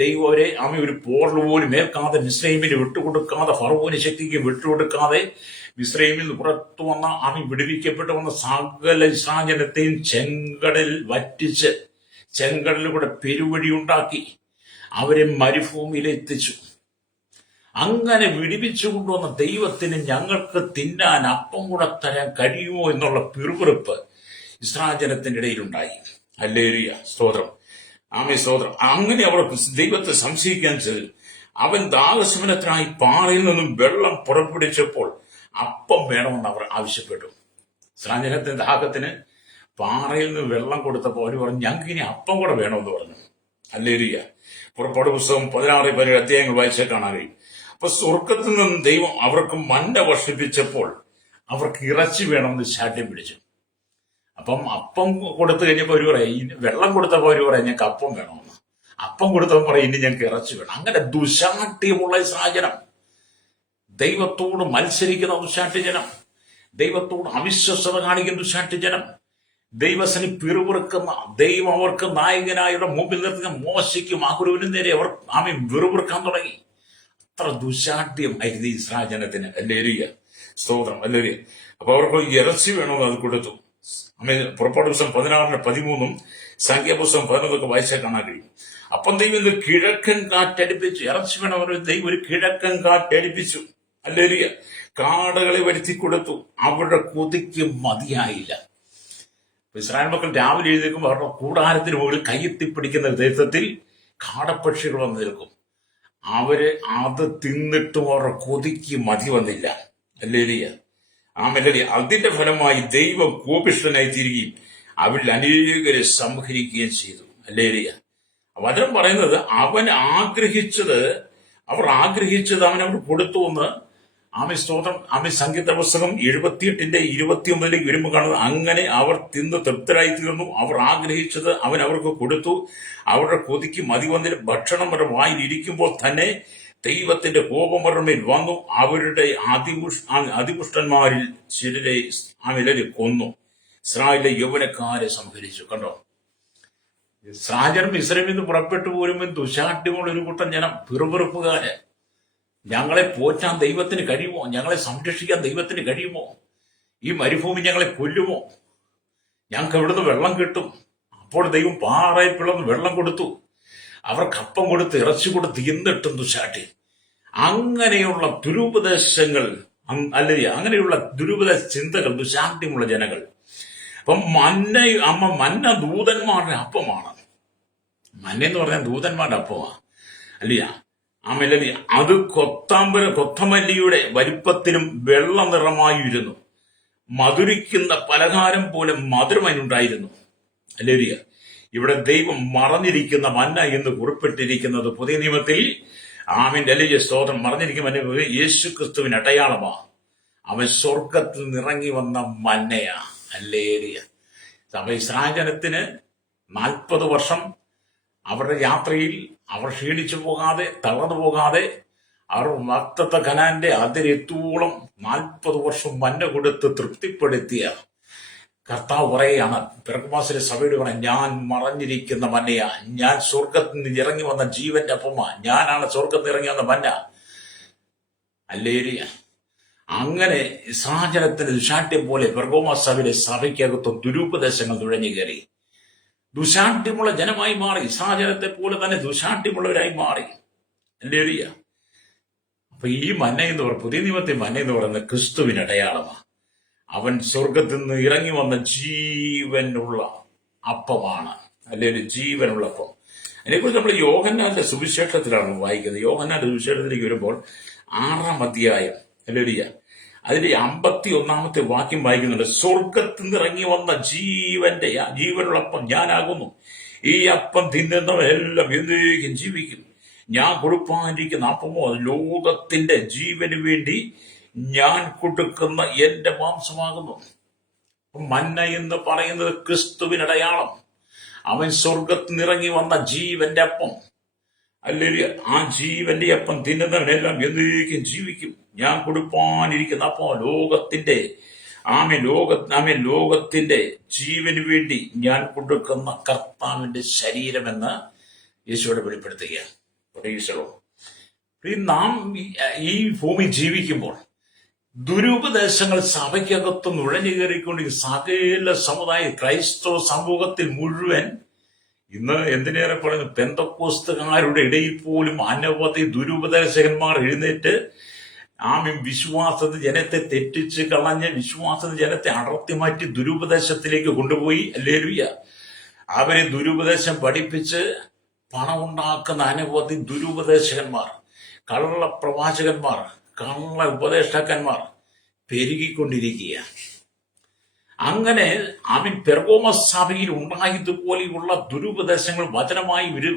ദൈവം അവരെ ഒരു പോർല് പോലും ഏൽക്കാതെ, മിസ്രയീമിന് വിട്ടുകൊടുക്കാതെ, ഫറവോന് ശക്തിക്ക് വിട്ടുകൊടുക്കാതെ, മിസ്രയീമിൽ നിന്ന് പുറത്തു വന്ന വിടുവിക്കപ്പെട്ടു വന്ന സകല ഇസ്രായേലിനെയും ചെങ്കടൽ വറ്റിച്ച് ചെങ്കടലിലൂടെ പെരുവഴി ഉണ്ടാക്കി അവരെ മരുഭൂമിയിലെത്തിച്ചു. അങ്ങനെ വിടുവിച്ചു കൊണ്ടുവന്ന ദൈവത്തിന് ഞങ്ങൾക്ക് തിന്നാൻ അപ്പം കൂടെ തരാൻ കഴിയുമോ എന്നുള്ള പിറുപിറുപ്പ് ഇസ്രായേലിന്റെ ഇടയിലുണ്ടായി. ഹല്ലേലൂയ. സ്തോത്രം. സ്തോത്രം. അങ്ങനെ അവർ ദൈവത്തെ സംശയിക്കാൻ ചെയ്തു. അവൻ ദാഹശമനത്തിനായി പാറയിൽ നിന്നും വെള്ളം പുറപ്പെടുവിച്ചപ്പോൾ അപ്പം വേണമെന്ന് അവർ ആവശ്യപ്പെട്ടു. ഇസ്രായേലിന്റെ ദാഹത്തിന് പാറയിൽ നിന്ന് വെള്ളം കൊടുത്തപ്പോൾ അവർ പറഞ്ഞു, ഞങ്ങൾക്ക് ഇനി അപ്പം കൂടെ വേണമെന്ന് പറഞ്ഞു. ഹല്ലേലൂയ. പുറപ്പാട് പുസ്തകം 16-17 അധ്യായങ്ങൾ വായിച്ചാൽ കാണാൻ കഴിയും. അപ്പൊ സ്വർഗത്തിൽ നിന്നും ദൈവം അവർക്ക് മന്ന വർഷിപ്പിച്ചപ്പോൾ അവർക്ക് ഇറച്ചി വേണമെന്ന് ശാഠ്യം പിടിച്ചു. അപ്പം കൊടുത്തു കഴിഞ്ഞപ്പോൾ ഒരു പറയും, വെള്ളം കൊടുത്തപ്പോൾ ഒരു പറയാം ഞങ്ങൾക്ക് അപ്പം വേണമെന്ന്. അപ്പം കൊടുത്തപ്പോൾ പറയും ഇനി ഞങ്ങൾക്ക് ഇറച്ചി വേണം. അങ്ങനെ ദുശാഠ്യമുള്ള സാഹചര്യം. ദൈവത്തോട് മത്സരിക്കുന്ന ദുശാഠ്യജനം, ദൈവത്തോട് അവിശ്വസത കാണിക്കുന്ന ദുശാഠ്യജനം, ദൈവസനി പിറുപിറുക്കുന്ന, ദൈവം അവർക്ക് നായകനായുടെ മുമ്പിൽ നിർത്തുന്ന മോശയ്ക്കും അഹരോനും നേരെ അവർ പിറുപിറുക്കാൻ തുടങ്ങി. അത്ര ദുശാഠ്യമായിരുന്നു ഇസ്രായേലിന്. ഹല്ലേലൂയ. സ്തോത്രം. ഹല്ലേലൂയ. അപ്പൊ അവർക്ക് ഇറച്ചി വേണമെന്ന് അത് കൊടുത്തു. പുറപ്പാട് പുസ്തകം 16-13 സംഖ്യാപുസ്തകം 11 വായിച്ചാൽ കാണാൻ കഴിയും. അപ്പം ദൈവം ഇത് കിഴക്കൻ കാറ്റടിപ്പിച്ചു. ഇറച്ചി വേണം ദൈവം ഒരു കിഴക്കൻ കാറ്റടിപ്പിച്ചു. ഹല്ലേലൂയ. കാടകളെ വരുത്തി കൊടുത്തു. അവരുടെ കൊതിക്ക് മതിയായില്ല. ഇസ്രായേൽ മക്കൾ രാവിലെ എഴുന്നേൽക്കുമ്പോൾ അവരുടെ കൂടാരത്തിന് മുകളിൽ കയ്യെത്തിപ്പിടിക്കുന്ന വിധത്തിൽ കാടപ്പക്ഷികൾ വന്ന് നിൽക്കും. അവര് അത് തിന്നിട്ടും അവരുടെ കൊതിക്ക് മതി വന്നില്ല. ഹല്ലേലൂയ. അതിന്റെ ഫലമായി ദൈവം കോപിഷ്ഠനായി തീരുകയും അവരിൽ അനേകരെ സംഹരിക്കുകയും ചെയ്തു. ഹല്ലേലൂയ. വചനം പറയുന്നത് അവർ ആഗ്രഹിച്ചത് അവനവർ കൊടുത്തു എന്ന് സ്തോത്രം. സംഗീത പുസ്തകം 78-29 വരുമ്പോൾ കാണുന്നത്, അങ്ങനെ അവർ തിന്ന് തൃപ്തരായി തീർന്നു. അവർ ആഗ്രഹിച്ചത് അവൻ അവർക്ക് കൊടുത്തു. അവരുടെ കൊതിക്ക് മതി വന്നില്ല. ഭക്ഷണം അവരുടെ വായിൽ ഇരിക്കുമ്പോൾ തന്നെ ദൈവത്തിന്റെ കോപമരമേൽ വന്നു അവരുടെ അതിപുഷ്ടന്മാരിൽ ചിലരെ കൊന്നു. ഇസ്രായേലിലെ യൗവനക്കാരെ സംഹരിച്ചു. കണ്ടോ, ഇസ്രായേൽ ഇസ്രായേലിൽ നിന്ന് പുറപ്പെട്ടു പോരുമ്പോൾ ദുശാഠ്യമുള്ള ഒരു കൂട്ടം ജനം, പിറുപിറുപ്പുകാര്. ഞങ്ങളെ പോറ്റാൻ ദൈവത്തിന് കഴിയുമോ? ഞങ്ങളെ സംരക്ഷിക്കാൻ ദൈവത്തിന് കഴിയുമോ? ഈ മരുഭൂമി ഞങ്ങളെ കൊല്ലുമോ? ഞങ്ങൾക്ക് എവിടുന്ന് വെള്ളം കിട്ടും? അപ്പോൾ ദൈവം പാറയെ പിളർന്ന് വെള്ളം കൊടുത്തു, അവർക്ക് അപ്പം കൊടുത്ത് ഇറച്ചി കൊടുത്ത് എന്നിട്ടും ദുശാഠ്യം. അങ്ങനെയുള്ള ദുരുപദേശങ്ങൾ, അല്ലെങ്കിൽ അങ്ങനെയുള്ള ദുരുപദേശ ചിന്തകൾ, ദുശാഠ്യമുള്ള ജനങ്ങൾ. അപ്പം മന്ന ദൂതന്മാരുടെ അപ്പമാണ്. മന്ന എന്ന് പറഞ്ഞാൽ ദൂതന്മാരുടെ അപ്പമാണ്, അല്ലയാ. ആമല്ലേ, അത് കൊത്തമല്ലിയുടെ വലിപ്പത്തിലും വെള്ള നിറമായിരുന്നു. മധുരിക്കുന്ന പലഹാരം പോലെ മധുരം അതിനുണ്ടായിരുന്നു. അല്ലേരിയ. ഇവിടെ ദൈവം മറഞ്ഞിരിക്കുന്ന മന്ന എന്ന് കുറിപ്പിട്ടിരിക്കുന്നത് പുതിയ നിയമത്തിൽ, ആമേൻ, അല്ലെ സ്തോത്രം, മറഞ്ഞിരിക്കുന്ന യേശു ക്രിസ്തുവിന് അടയാളമാ. അവൻ സ്വർഗത്തിൽ നിറങ്ങി വന്ന മന്നയാ. അല്ലേരിയ. അപ്പൊ ഇസ്രായേൽ ജനത്തിന് 40 വർഷം അവരുടെ യാത്രയിൽ അവർ ക്ഷീണിച്ചു പോകാതെ, തളർന്നു പോകാതെ, അവർ മക്തത്വ കനാന്റെ അതിരെത്തോളം 40 വർഷം മന്ന കൊടുത്ത് തൃപ്തിപ്പെടുത്തിയ കർത്താവ് പറയുകയാണ്, പെർഗമാസിലെ സഭയോട് പറയാം, ഞാൻ മറഞ്ഞിരിക്കുന്ന മന്നയാ, ഞാൻ സ്വർഗത്തിൽ നിന്ന് ഇറങ്ങി വന്ന ജീവന്റെ അപ്പമാ, ഞാനാണ് സ്വർഗത്തിൽ ഇറങ്ങി വന്ന മന്ന. അല്ലേരിയ. അങ്ങനെ ഇസ്രായേലിന്റെ ദുശാഠ്യം പോലെ പെർഗമാസ് സഭയിലെ സഭയ്ക്കകത്തും ദുരുപദേശങ്ങൾ നുഴഞ്ഞു കയറി. ദുശാഠ്യമുള്ള ജനമായി മാറി. ഇസ്രായേലത്തെ പോലെ തന്നെ ദുശാഠ്യമുള്ളവരായി മാറി. അല്ലേരിയ. അപ്പൊ ഈ മന്ന എന്ന് പറയുന്നത്, പുതിയ നിയമത്തിൽ മന്ന എന്ന് പറയുന്നത് ക്രിസ്തുവിന് അടയാളമാണ്. അവൻ സ്വർഗത്തിൽ നിന്ന് ഇറങ്ങി വന്ന ജീവനുള്ള അപ്പമാണ്. അല്ലെങ്കിൽ ജീവനുള്ള അപ്പം. അതിനെക്കുറിച്ച് നമ്മൾ യോഹന്നാന്റെ സുവിശേഷത്തിലാണ് വായിക്കുന്നത്. യോഹന്നാന്റെ സുവിശേഷത്തിലേക്ക് വരുമ്പോൾ 6-ാം അധ്യായം, അല്ലേലിയ, അതിന്റെ 51-ാമത്തെ വാക്യം വായിക്കുന്നുണ്ട്. സ്വർഗത്തിൽ നിന്ന് ഇറങ്ങി വന്ന ജീവനുള്ള അപ്പം ഞാനാകുന്നു. ഈ അപ്പം തിന്നുന്നവരെല്ലാം എന്നേക്കും ജീവിക്കും. ഞാൻ കൊടുപ്പാനിരിക്കുന്ന അപ്പമോ ലോകത്തിന്റെ ജീവന് വേണ്ടി ഞാൻ കൊടുക്കുന്ന എന്റെ മാംസമാകുന്നു. മന്ന എന്ന് പറയുന്നത് ക്രിസ്തുവിന് അടയാളം. അവൻ സ്വർഗത്തിൽ നിറങ്ങി വന്ന ജീവന്റെ അപ്പം. അല്ലെങ്കിൽ ആ ജീവന്റെ അപ്പം തിന്നുന്നവനെല്ലാം എന്നേക്കും ജീവിക്കും. ഞാൻ കൊടുപ്പാനിരിക്കുന്ന അപ്പം ലോകത്തിന്റെ ലോകത്തിന്റെ ജീവന് വേണ്ടി ഞാൻ കൊടുക്കുന്ന കർത്താവിന്റെ ശരീരമെന്ന് യേശുവോട് വെളിപ്പെടുത്തുകയാണ്. നാം ഈ ഭൂമി ജീവിക്കുമ്പോൾ ദുരുപദേശങ്ങൾ സഭയ്ക്കകത്ത് നുഴഞ്ഞു കയറിക്കൊണ്ട് സകല സമുദായ ക്രൈസ്തവ സമൂഹത്തിൽ മുഴുവൻ, ഇന്ന് എന്തിനേറെ പറയുന്നു, പെന്തക്കോസ്തുകാരുടെ ഇടയിൽ പോലും അനവധി ദുരുപദേശകന്മാർ എഴുന്നേറ്റ് വിശ്വാസത്തിൽ ജനത്തെ തെറ്റിച്ച് കളഞ്ഞ്, വിശ്വാസത്തിൽ ജനത്തെ അടർത്തി മാറ്റി ദുരുപദേശത്തിലേക്ക് കൊണ്ടുപോയി. അല്ലേലൂയ. അവരെ ദുരുപദേശം പഠിപ്പിച്ച് പണം ഉണ്ടാക്കുന്ന അനവധി ദുരുപദേശകന്മാർ, കള്ള പ്രവാചകന്മാർ, കള്ള ഉപദേഷ്ടാക്കന്മാർ പെരുകിക്കൊണ്ടിരിക്കുക. അങ്ങനെ പെർഗോമസ് സഭയിൽ ഉണ്ടായതുപോലെയുള്ള ദുരുപദേശങ്ങൾ,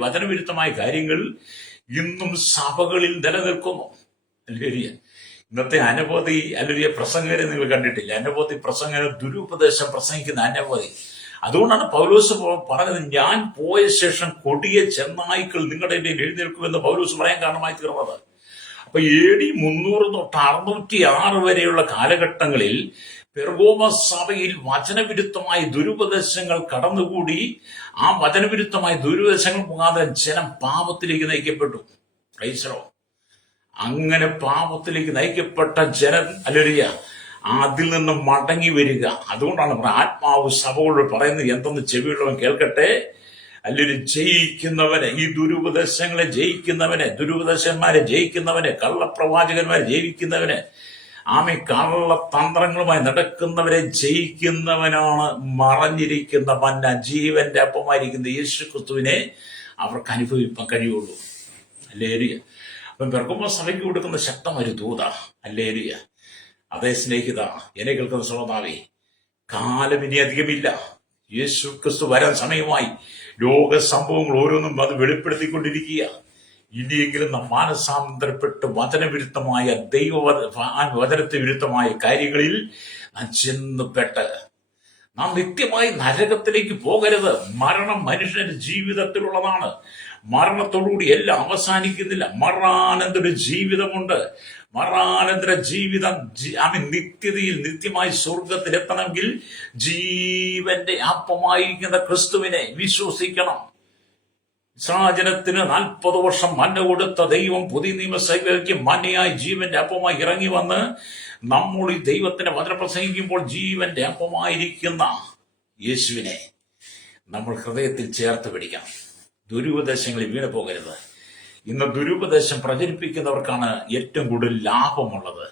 വചനവിരുദ്ധമായ കാര്യങ്ങൾ ഇന്നും സഭകളിൽ നിലനിൽക്കുന്നു. അല്ലേരിയ. ഇന്നത്തെ അനവധി പ്രസംഗരെ നിങ്ങൾ കണ്ടിട്ടില്ല. അനവധി പ്രസംഗരെ ദുരുപദേശം പ്രസംഗിക്കുന്ന അനവധി. അതുകൊണ്ടാണ് പൗലോസ് പറഞ്ഞത്, ഞാൻ പോയ ശേഷം കൊടിയ ചെന്നായ്ക്കൾ നിങ്ങളുടെ ഇടയിൽ എഴുന്നേൽക്കുമെന്ന് പൗലോസ് പറയാൻ കാരണമായി തീർന്നത്. അപ്പൊ AD 300 തൊട്ട് 606 വരെയുള്ള കാലഘട്ടങ്ങളിൽ പെർഗോമസ് സഭയിൽ വചനവിരുദ്ധമായ ദുരുപദേശങ്ങൾ കടന്നുകൂടി. ആ വചനവിരുദ്ധമായ ദുരുപദേശങ്ങൾ മുഖാന്തരം ജനം പാപത്തിലേക്ക് നയിക്കപ്പെട്ടു. ക്രൈസ്തവർ അങ്ങനെ പാപത്തിലേക്ക് നയിക്കപ്പെട്ട ജനം, അല്ലേലൂയ, അതിൽ നിന്ന് മടങ്ങി വരിക. അതുകൊണ്ടാണ് ആത്മാവ് സഭകളോട് പറയുന്നത്, എന്തെന്ന് ചെവിയുള്ളവൻ കേൾക്കട്ടെ. അല്ലെങ്കിൽ ജയിക്കുന്നവനെ, ഈ ദുരുപദേശങ്ങളെ ജയിക്കുന്നവനെ, ദുരുപദേശന്മാരെ ജയിക്കുന്നവനെ, കള്ളപ്രവാചകന്മാരെ ജയിക്കുന്നവനെ, കള്ളതന്ത്രങ്ങളുമായി നടക്കുന്നവരെ ജയിക്കുന്നവനാണ് മറഞ്ഞിരിക്കുന്ന മന്ന, ജീവന്റെ അപ്പമായിരിക്കുന്ന യേശു ക്രിസ്തുവിനെ അവർക്ക് അനുഭവിക്കാൻ കഴിയുള്ളൂ. അല്ലേലൂയ. അപ്പം പെർഗോമസ് സഭയ്ക്ക് കൊടുക്കുന്ന ശക്തമൊരു ദൂത. അല്ലേലൂയ. അതേ സ്നേഹിത, എന്നെ കേൾക്കുന്ന ശ്രോതാവേ, കാലം ഇനി അധികമില്ല. യേശു ക്രിസ്തു വരാൻ സമയമായി. ലോക സംഭവങ്ങൾ ഓരോന്നും അത് വെളിപ്പെടുത്തിക്കൊണ്ടിരിക്കുക. ഇനിയെങ്കിലും നാം മാനസാന്തരപ്പെട്ട് വചനവിരുദ്ധമായ വചനത്തിന് വിരുദ്ധമായ കാര്യങ്ങളിൽ നാം ചെന്നുപെട്ട് നാം നിത്യമായി നരകത്തിലേക്ക് പോകരുത്. മരണം മനുഷ്യന്റെ ജീവിതത്തിലുള്ളതാണ്. മരണത്തോടുകൂടി എല്ലാം അവസാനിക്കുന്നില്ല. മരണാനന്തര ജീവിതമുണ്ട്. മരണാനന്തര ജീവിതം നിത്യതയിൽ നിത്യമായി സ്വർഗത്തിൽ എത്തണമെങ്കിൽ ജീവന്റെ അപ്പമായിരിക്കുന്ന ക്രിസ്തുവിനെ വിശ്വസിക്കണം. ഇസ്രായേലിന് 40 വർഷം മന്ന കൊടുത്ത ദൈവം പുതിയ നിയമസഭയ്ക്ക് മന്നയായി ജീവന്റെ അപ്പമായി ഇറങ്ങി വന്ന് നമ്മൾ ഈ ദൈവത്തിന്റെ വചനം പ്രസംഗിക്കുമ്പോൾ ജീവന്റെ അപ്പമായിരിക്കുന്ന യേശുവിനെ നമ്മൾ ഹൃദയത്തിൽ ചേർത്ത് പിടിക്കണം. ദുരുപദേശങ്ങളിൽ വീണു പോകരുത്. ഇന്ന് ദുരുപദേശം പ്രചരിപ്പിക്കുന്നവർക്കാണ് ഏറ്റവും കൂടുതൽ ലാഭമുള്ളത്.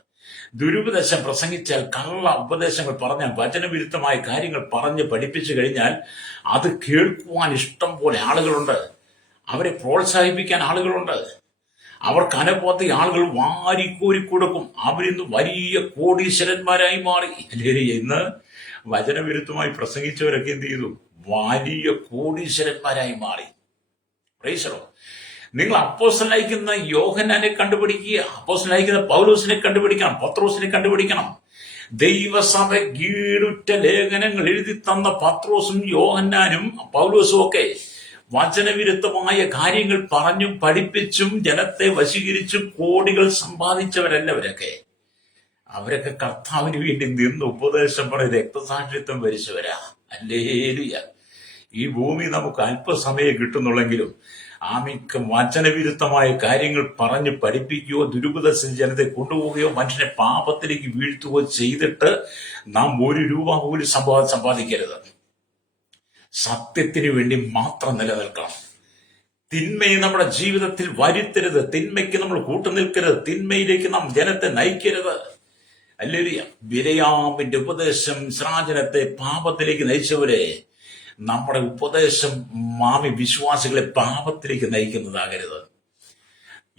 ദുരുപദേശം പ്രസംഗിച്ചാൽ, കള്ള ഉപദേശങ്ങൾ പറഞ്ഞാൽ, വചനവിരുദ്ധമായ കാര്യങ്ങൾ പറഞ്ഞ് പഠിപ്പിച്ചു കഴിഞ്ഞാൽ അത് കേൾക്കുവാൻ ഇഷ്ടം പോലെ ആളുകളുണ്ട്. അവരെ പ്രോത്സാഹിപ്പിക്കാൻ ആളുകളുണ്ട്. അവർക്ക് അനുഭവത്തെ ആളുകൾ വാരിക്കോരി കൊടുക്കും. അവരിന്ന് വലിയ കോടീശ്വരന്മാരായി മാറി. ഇന്ന് വചനവിരുദ്ധമായി പ്രസംഗിച്ചവരൊക്കെ എന്ത് ചെയ്തു? വലിയ കോടീശ്വരന്മാരായി മാറി. പ്രൈസറോ, നിങ്ങൾ അപ്പോസ്തലനായിരിക്കുന്ന യോഹന്നാനെ കണ്ടുപിടിക്കുക, അപ്പോസ്തലനായിരിക്കുന്ന പൗലോസിനെ കണ്ടുപിടിക്കണം, പത്രോസിനെ കണ്ടുപിടിക്കണം. ദൈവസഭ ഗീടുറ്റ ലേഖനങ്ങൾ എഴുതി തന്ന പത്രോസും യോഹന്നാനും പൗലോസും ഒക്കെ വചനവിരുദ്ധമായ കാര്യങ്ങൾ പറഞ്ഞും പഠിപ്പിച്ചും ജനത്തെ വശീകരിച്ചും കോടികൾ സമ്പാദിച്ചവരല്ല അവരൊക്കെ കർത്താവിന് വേണ്ടി നിന്ന് ഉപദേശം പറഞ്ഞ് രക്തസാക്ഷിത്വം വരിച്ചവരാ. ഹല്ലേലൂയ. ഈ ഭൂമി നമുക്ക് അല്പസമയം കിട്ടുന്നുള്ളെങ്കിലും ആമിക്ക് വചനവിരുദ്ധമായ കാര്യങ്ങൾ പറഞ്ഞ് പഠിപ്പിക്കുകയോ ദുരുപദേശം ജനത്തെ കൊണ്ടുപോവുകയോ മനുഷ്യനെ പാപത്തിലേക്ക് വീഴ്ത്തുകയോ ചെയ്തിട്ട് നാം 1 രൂപ പോലും സമ്പാദിക്കരുത്. സത്യത്തിന് വേണ്ടി മാത്രം നിലനിൽക്കണം. തിന്മയെ നമ്മുടെ ജീവിതത്തിൽ വരുത്തരുത്. തിന്മയ്ക്ക് നമ്മൾ കൂട്ടുനിൽക്കരുത്. തിന്മയിലേക്ക് നാം ജനത്തെ നയിക്കരുത്. ഹല്ലേലൂയ. ബിലയാമിന്റെ ഉപദേശം ഇസ്രായേലിനെ പാപത്തിലേക്ക് നയിച്ചവരെ നമ്മുടെ ഉപദേശം വിശ്വാസികളെ പാപത്തിലേക്ക് നയിക്കുന്നതാകരുത്.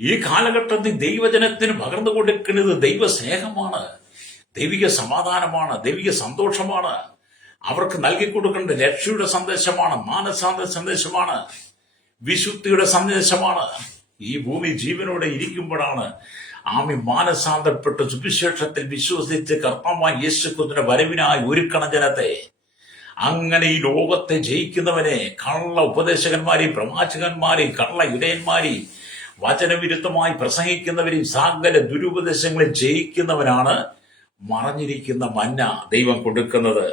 ഈ കാലഘട്ടത്തിൽ ദൈവജനത്തിന് പകർന്നു കൊടുക്കുന്നത് ദൈവസ്നേഹമാണ്, ദൈവിക സമാധാനമാണ്, ദൈവിക സന്തോഷമാണ്. അവർക്ക് നൽകിക്കൊടുക്കേണ്ട രക്ഷയുടെ സന്ദേശമാണ്, മാനസാന്തര സന്ദേശമാണ്, വിശുദ്ധിയുടെ സന്ദേശമാണ്. ഈ ഭൂമി ജീവനോടെ ഇരിക്കുമ്പോഴാണ് മാനസാന്തരപ്പെട്ട് സുവിശേഷത്തിൽ വിശ്വസിച്ച് കർത്താവായ യേശുക്രിസ്തുവിന്റെ വരവിനായി ഒരുക്കണം ജനത്തെ. അങ്ങനെ ഈ ലോകത്തെ ജയിക്കുന്നവനെ കള്ള ഉപദേശകന്മാരെയും പ്രവാചകന്മാരെയും കള്ള ഇടയന്മാരെയും വചനവിരുദ്ധമായി പ്രസംഗിക്കുന്നവരെയും സകല ദുരുപദേശങ്ങളെ ജയിക്കുന്നവനാണ് മറഞ്ഞിരിക്കുന്ന മന്ന ദൈവം കൊടുക്കുന്നത്.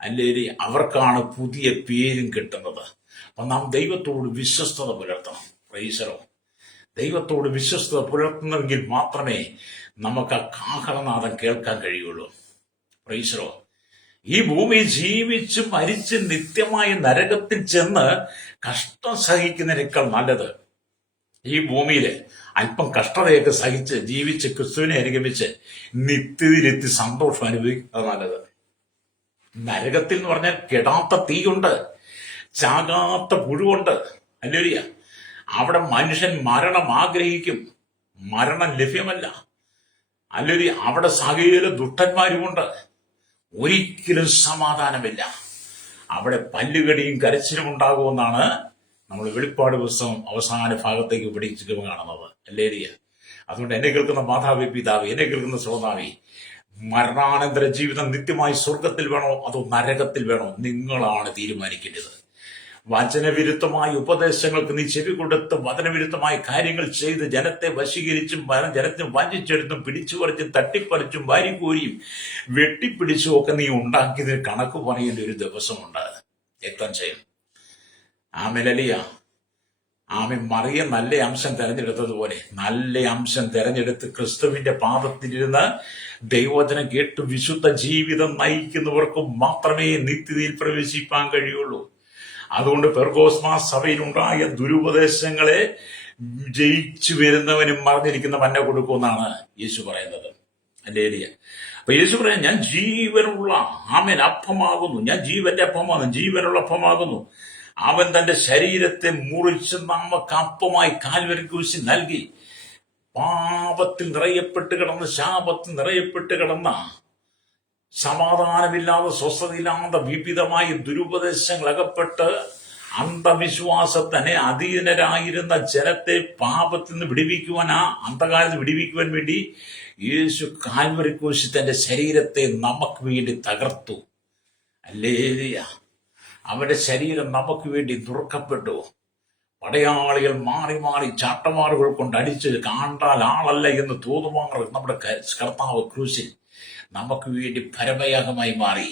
അല്ലെങ്കിൽ അവർക്കാണ് പുതിയ പേരും കിട്ടുന്നത്. അപ്പൊ നാം ദൈവത്തോട് വിശ്വസ്തത പുലർത്തണം. പ്രൈസറോ, ദൈവത്തോട് വിശ്വസ്തത പുലർത്തുന്നെങ്കിൽ മാത്രമേ നമുക്ക് ആ കാഹളനാദം കേൾക്കാൻ കഴിയുള്ളൂ. പ്രൈസറോ, ഈ ഭൂമിയിൽ ജീവിച്ച് മരിച്ച് നിത്യമായ നരകത്തിൽ ചെന്ന് കഷ്ടം സഹിക്കുന്നതിനേക്കാൾ നല്ലത് ഈ ഭൂമിയിൽ അല്പം കഷ്ടതയൊക്കെ സഹിച്ച് ജീവിച്ച് ക്രിസ്തുവിനെ അനുഗമിച്ച് നിത്യതയിലെത്തി സന്തോഷം അനുഭവിക്കുന്നത് നല്ലത്. നരകത്തിൽ എന്ന് പറഞ്ഞാൽ കെടാത്ത തീയുണ്ട്, ചാകാത്ത പുഴുവുണ്ട്. ഹല്ലേലൂയ. അവിടെ മനുഷ്യൻ മരണം ആഗ്രഹിക്കും, മരണം ലഭ്യമല്ല. ഹല്ലേലൂയ. അവിടെ സകല ദുഷ്ടന്മാരുമുണ്ട്, ഒരിക്കലും സമാധാനമില്ല. അവിടെ പല്ലുകടിയും കരച്ചിലും ഉണ്ടാകുമെന്നാണ് നമ്മൾ വെളിപ്പാട് പുസ്തകം അവസാന ഭാഗത്തേക്ക് പഠിച്ചിട്ട് കാണുന്നത്. ഹല്ലേലൂയ. അതുകൊണ്ട് എന്നെ കേൾക്കുന്ന മാതാവേ, പിതാവേ, എന്നെ കേൾക്കുന്ന ശ്രോതാവേ, മരണാനന്തര ജീവിതം നിത്യമായി സ്വർഗത്തിൽ വേണോ അതോ നരകത്തിൽ വേണോ? നിങ്ങളാണ് തീരുമാനിക്കേണ്ടത്. വചനവിരുദ്ധമായ ഉപദേശങ്ങൾക്ക് നീ ചെവി കൊടുത്ത് വചനവിരുദ്ധമായ കാര്യങ്ങൾ ചെയ്ത് ജനത്തെ വശീകരിച്ചും ജനത്തെ വഞ്ചിച്ചെടുത്തും പിടിച്ചു പറിച്ചും തട്ടിപ്പറിച്ചും വാരിക്കോരിയും വെട്ടിപ്പിടിച്ചും ഒക്കെ നീ ഉണ്ടാക്കിയതിന് കണക്ക് പറയേണ്ട ഒരു ദിവസമുണ്ട്. രക്തം ചെയ്യും. ആമേലിയ. മറിയ നല്ല അംശം തെരഞ്ഞെടുത്തതുപോലെ നല്ല അംശം തെരഞ്ഞെടുത്ത് ക്രിസ്തുവിന്റെ പാദത്തിലിരുന്ന് ദൈവവചനം കേട്ട് വിശുദ്ധ ജീവിതം നയിക്കുന്നവർക്ക് മാത്രമേ നിത്യതയിൽ പ്രവേശിപ്പാൻ കഴിയുള്ളൂ. അതുകൊണ്ട് പെർഗോസ്മാ സഭയിലുണ്ടായ ദുരുപദേശങ്ങളെ ജയിച്ചു വരുന്നവനും മറഞ്ഞിരിക്കുന്ന മന്ന കൊടുക്കുമെന്നാണ് യേശു പറയുന്നത്. ഹല്ലേലൂയ. അപ്പൊ യേശു പറയാൻ, ഞാൻ ജീവനുള്ള അപ്പമാകുന്നു, ഞാൻ ജീവന്റെ അപ്പമാകുന്നു, ജീവനുള്ള അപ്പമാകുന്നു. അവൻ തന്റെ ശരീരത്തെ മുറിച്ച് നമുക്ക് അപ്പമായി കാൽവരി ക്രൂശിൽ നൽകി. പാപത്തിൽ നിറയപ്പെട്ട് കിടന്ന്, ശാപത്തിൽ നിറയപ്പെട്ട് കിടന്ന, സമാധാനമില്ലാതെ സ്വസ്ഥതയില്ലാതെ വിവിധമായ ദുരുപദേശങ്ങൾ അകപ്പെട്ട് അന്ധവിശ്വാസത്തിനെ അധീനരായിരുന്ന ജനത്തെ പാപത്തിൽ നിന്ന് വിടുവിക്കുവാൻ, ആ അന്ധകാലത്ത് വിടുവിക്കുവാൻ വേണ്ടി യേശു കാൽവരി ക്രൂശിൽ തന്റെ ശരീരത്തെ നമുക്ക് വേണ്ടി തകർത്തു. ഹല്ലേലൂയ. അവന്റെ ശരീരം നമുക്ക് വേണ്ടി നുറുക്കപ്പെട്ടു. പടയാളികൾ മാറി മാറി ചാട്ടമാറുകൾ കൊണ്ട് അടിച്ച് കാണ്ടാൽ ആളല്ല എന്ന് തോന്നുമാർ നമ്മുടെ കർത്താവ് ക്രൂശിൽ നമുക്ക് വേണ്ടി പരമയാഗമായി മാറി.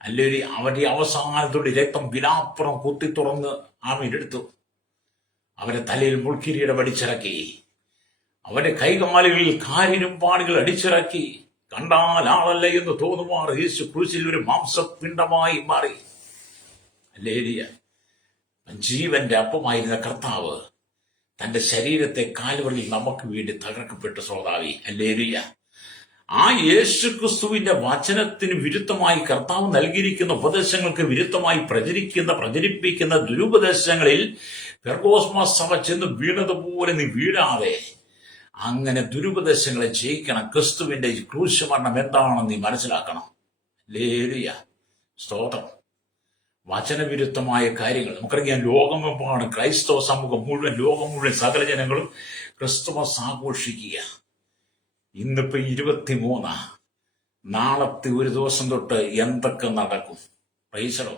അല്ലെങ്കിൽ അവന്റെ അവസാനത്തോടെ രക്തം വിലാപ്പുറം കുത്തി തുറന്ന് എടുത്തു. അവന്റെ തലയിൽ മുൾക്കിരീടം അടിച്ചിറക്കി. അവന്റെ കൈകാലുകളിൽ കാരിനും പാടുകൾ അടിച്ചിറക്കി. കണ്ടാൽ ആളല്ല എന്ന് തോന്നുമാർ യേശു ക്രൂശിൽ ഒരു മാംസപിണ്ഡമായി മാറി. ഹല്ലേലൂയ. ജീവന്റെ അപ്പമായിരുന്ന കർത്താവ് തന്റെ ശരീരത്തെ കാൽവറിയിൽ നമുക്ക് വേണ്ടി തകർക്കപ്പെട്ടു. ശ്രോതാവി, ഹല്ലേലൂയ. ആ യേശുക്രിസ്തുവിന്റെ വചനത്തിന് വിരുദ്ധമായി കർത്താവ് നൽകിയിരിക്കുന്ന ഉപദേശങ്ങൾക്ക് വിരുദ്ധമായി പ്രചരിപ്പിക്കുന്ന ദുരുപദേശങ്ങളിൽ പെർഗോസ്മ സഭ ചെന്ന് വീണതുപോലെ നീ വീഴാതെ അങ്ങനെ ദുരുപദേശങ്ങളെ ജയിക്കണം. ക്രിസ്തുവിന്റെ ക്രൂശ് മരണം എന്താണെന്ന് നീ മനസ്സിലാക്കണം. ഹല്ലേലൂയ, സ്തോത്രം. വചനവിരുദ്ധമായ കാര്യങ്ങൾ നമുക്കറിയാം. ലോകമെമ്പാടും ക്രൈസ്തവ സമൂഹം മുഴുവൻ, ലോകം മുഴുവൻ സകല ജനങ്ങളും ക്രിസ്തുമസ് ആഘോഷിക്കുക. ഇന്നിപ്പോ 23, നാളത്തെ ഒരു ദിവസം തൊട്ട് എന്തൊക്കെ നടക്കും? പ്രൈസലോ.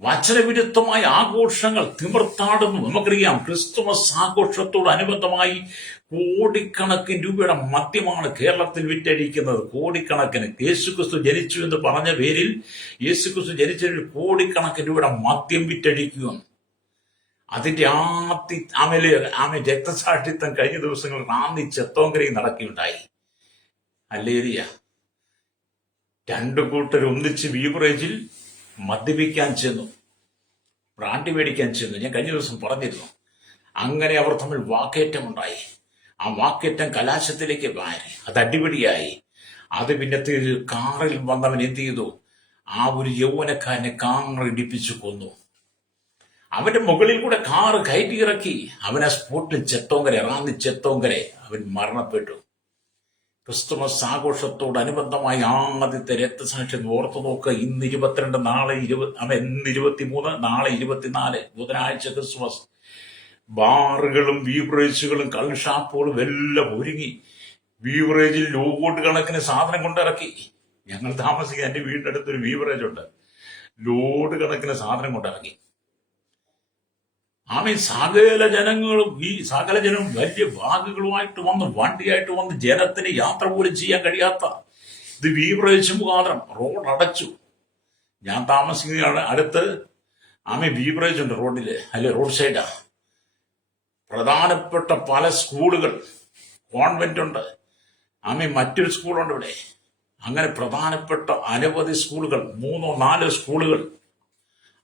വചനവിരുദ്ധമായ ആഘോഷങ്ങൾ തിമിർത്താടുന്നു. നമുക്കറിയാം, ക്രിസ്തുമസ് ആഘോഷത്തോടനുബന്ധമായി കോടിക്കണക്കിന് രൂപയുടെ മദ്യമാണ് കേരളത്തിൽ വിറ്റഴിക്കുന്നത്. കോടിക്കണക്കിന്. യേശുക്രിസ്തു ജനിച്ചു എന്ന് പറഞ്ഞ പേരിൽ യേശുക്രിസ്തു ജനിച്ചതിൽ കോടിക്കണക്കിന് രൂപയുടെ മദ്യം വിറ്റഴിക്കുക. അതിന്റെ ആമെ രക്തസാക്ഷിത്വം കഴിഞ്ഞ ദിവസങ്ങൾ റാന്നി ചെത്തോങ്കരയിൽ നടക്കുകയുണ്ടായി. ഹല്ലേലൂയ. രണ്ടു കൂട്ടർ ഒന്നിച്ച് ബീവറേജിൽ മദ്യപിക്കാൻ ചെന്നു, ബ്രാൻഡി മേടിക്കാൻ ചെന്നു. ഞാൻ കഴിഞ്ഞ ദിവസം പറഞ്ഞിരുന്നു. അങ്ങനെ അവർ തമ്മിൽ വാക്കേറ്റമുണ്ടായി. ആ വാക്കേറ്റം കലാശത്തിലേക്ക് മാറി. അത് അടിപിടിയായി. അത് പിന്നത്തെ കാറിൽ വന്നവൻ എന്ത് ചെയ്തു? ആ ഒരു യൗവനക്കാരനെ കാർ ഇടിപ്പിച്ചു കൊന്നു. അവന്റെ മുകളിൽ കൂടെ കാറ് കയറ്റിയിറക്കി. അവനെ സ്പോട്ടിൽ റാന്നി ചെത്തോങ്കരെ അവൻ മരണപ്പെട്ടു. ക്രിസ്തുമസ് ആഘോഷത്തോടനുബന്ധമായി ആദ്യത്തെ രക്തസാക്ഷ്യം ഓർത്തു നോക്കുക. ഇന്ന് 22, നാളെ 23, നാളെ 24, ബുധനാഴ്ച ക്രിസ്തുമസ്. ബാറുകളും ബീവറേജുകളും കള്ളുഷാപ്പുകളും എല്ലാം ഒരുങ്ങി. ബീവറേജിൽ ലോഡ് കണക്കിന് സാധനം കൊണ്ടിറക്കി. ഞങ്ങൾ താമസിക്കുന്ന എന്റെ വീടിന്റെ അടുത്തൊരു ബീവറേജ് ഉണ്ട്. ലോഡ് കണക്കിന് സാധനം കൊണ്ടിറങ്ങി. സകല ജനങ്ങളും വലിയ ബാഗുകളുമായിട്ട് വന്ന്, വണ്ടിയായിട്ട് വന്ന്, ജനത്തിന് യാത്ര പോലും ചെയ്യാൻ കഴിയാത്ത ഇത് ബീവറേജ് മുഖാന്തരം റോഡ് അടച്ചു. ഞാൻ താമസിക്കുന്ന അടുത്ത് ബീവറേജ് ഉണ്ട് റോഡില്, അല്ലെ റോഡ് സൈഡാ. പ്രധാനപ്പെട്ട പല സ്കൂളുകൾ, കോൺവെന്റ് ഉണ്ട്, മറ്റൊരു സ്കൂളുണ്ട് ഇവിടെ. അങ്ങനെ പ്രധാനപ്പെട്ട അനവധി സ്കൂളുകൾ, 3 or 4 സ്കൂളുകൾ.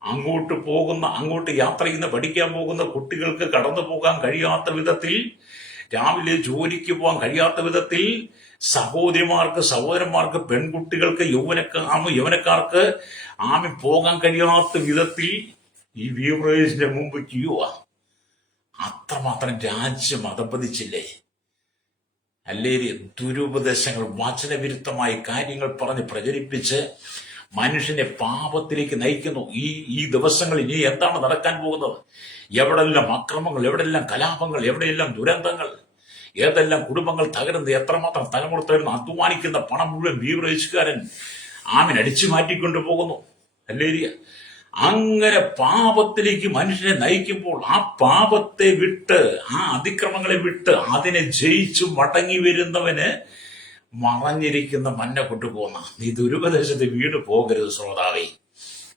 അങ്ങോട്ട് യാത്ര ചെയ്യുന്ന, പഠിക്കാൻ പോകുന്ന കുട്ടികൾക്ക് കടന്നു പോകാൻ കഴിയാത്ത വിധത്തിൽ, രാവിലെ ജോലിക്ക് പോകാൻ കഴിയാത്ത വിധത്തിൽ, സഹോദരന്മാർക്ക്, പെൺകുട്ടികൾക്ക്, യൗവനക്കാർക്ക് പോകാൻ കഴിയാത്ത വിധത്തിൽ ഈ ബീവറേജിന്റെ മുമ്പ് ക്യൂവാ. അത്രമാത്രം രാജ്യം അധപ്പതിച്ചില്ലേ? അല്ലേ? ദുരുപദേശങ്ങൾ, വചനവിരുദ്ധമായ കാര്യങ്ങൾ പറഞ്ഞ് പ്രചരിപ്പിച്ച് മനുഷ്യനെ പാപത്തിലേക്ക് നയിക്കുന്നു. ഈ ദിവസങ്ങളിൽ ഇനി എന്താണ് നടക്കാൻ പോകുന്നത്? എവിടെല്ലാം അക്രമങ്ങൾ, എവിടെല്ലാം കലാപങ്ങൾ, എവിടെയെല്ലാം ദുരന്തങ്ങൾ, ഏതെല്ലാം കുടുംബങ്ങൾ തകരുന്നത്, എത്രമാത്രം തലമുറ തകരുന്നു. അധ്വാനിക്കുന്ന പണം മുഴുവൻ ബീവറേജുകാരൻ അടിച്ചു മാറ്റിക്കൊണ്ടു പോകുന്നു. അല്ലേ? അങ്ങനെ പാപത്തിലേക്ക് മനുഷ്യനെ നയിക്കുമ്പോൾ ആ പാപത്തെ വിട്ട്, ആ അതിക്രമങ്ങളെ വിട്ട് അതിനെ ജയിച്ചു മടങ്ങി വരുന്നവന് മറഞ്ഞിരിക്കുന്ന മഞ്ഞ കൊണ്ടുപോകുന്ന നീ ദുരുപദേശത്തെ വീണ് പോകരുത്. ശ്രോതാവേ,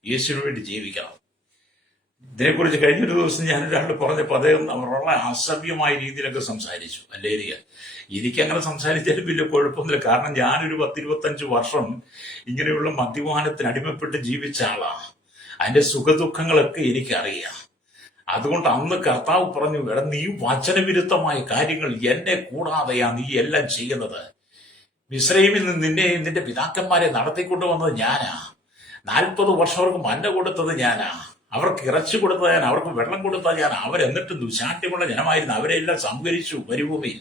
യേശുവിന് വേണ്ടി ജീവിക്കണം. ഇതിനെക്കുറിച്ച് കഴിഞ്ഞൊരു ദിവസം ഞാനൊരാൾ പറഞ്ഞപ്പോൾ അദ്ദേഹം വളരെ അസഭ്യമായ രീതിയിലൊക്കെ സംസാരിച്ചു. അല്ലേ? എനിക്കങ്ങനെ സംസാരിച്ചാലും വലിയ കുഴപ്പമൊന്നുമില്ല. കാരണം ഞാനൊരു 10-25 വർഷം ഇങ്ങനെയുള്ള മദ്യപാനത്തിന് അടിമപ്പെട്ട് ജീവിച്ച ആളാണ്. അതിന്റെ സുഖദുഃഖങ്ങളൊക്കെ എനിക്കറിയാം. അതുകൊണ്ട് അന്ന് കർത്താവ് പറഞ്ഞു, എടാ, നീ വചനവിരുദ്ധമായ കാര്യങ്ങൾ എന്നെ കൂടാതെയാ നീ എല്ലാം ചെയ്യുന്നത്. മിസ്രൈമിൽ നിന്ന് നിന്റെ പിതാക്കന്മാരെ നടത്തിക്കൊണ്ടുവന്നത് ഞാനാ. 40 വർഷം അവർക്ക് മന്ന കൊടുത്തത് ഞാനാ. അവർക്ക് ഇറച്ചി കൊടുത്തത് ഞാൻ, അവർക്ക് വെള്ളം കൊടുത്തത് ഞാൻ. അവരെന്നിട്ട് ദുശാഠ്യമുള്ള ജനമായിരുന്നു. അവരെല്ലാം സംഹരിച്ചു മരുഭൂമിയിൽ.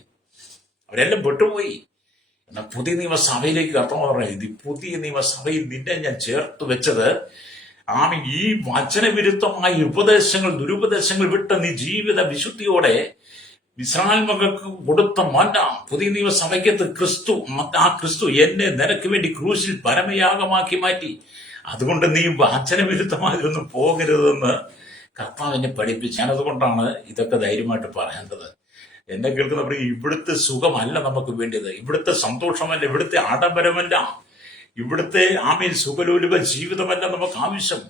അവരെല്ലാം പെട്ടുപോയി. എന്നാൽ പുതിയ നിയമസഭയിലേക്ക് കർത്താവ് പറയുന്നത്, പുതിയ നിയമസഭയിൽ നിന്നെ ഞാൻ ചേർത്ത് വെച്ചത് ഈ വചനവിരുദ്ധമായ ഉപദേശങ്ങൾ, ദുരുപദേശങ്ങൾ വിട്ട് നീ ജീവിത വിശുദ്ധിയോടെ ഇസ്രായേൽ മക്കൾക്ക് കൊടുത്ത മന്ന പുതിയ നിയമസഭയ്ക്കത്ത് ക്രിസ്തു എന്നെ നിനക്ക് വേണ്ടി ക്രൂശിൽ പരമയാഗമാക്കി മാറ്റി. അതുകൊണ്ട് നീ വചനവിരുദ്ധമായൊന്നും പോകരുതെന്ന് കർത്താവിനെ പഠിപ്പിച്ച്. ഞാനതുകൊണ്ടാണ് ഇതൊക്കെ ധൈര്യമായിട്ട് പറയുന്നത്. എന്നെ കേൾക്കുന്നവർ, ഇവിടുത്തെ സുഖമല്ല നമുക്ക് വേണ്ടിയത്, ഇവിടുത്തെ സന്തോഷമല്ല, ഇവിടുത്തെ ആഡംബരമല്ല, ഇവിടുത്തെ സുഖലോലുപ ജീവിതമല്ല നമുക്ക് ആവശ്യം.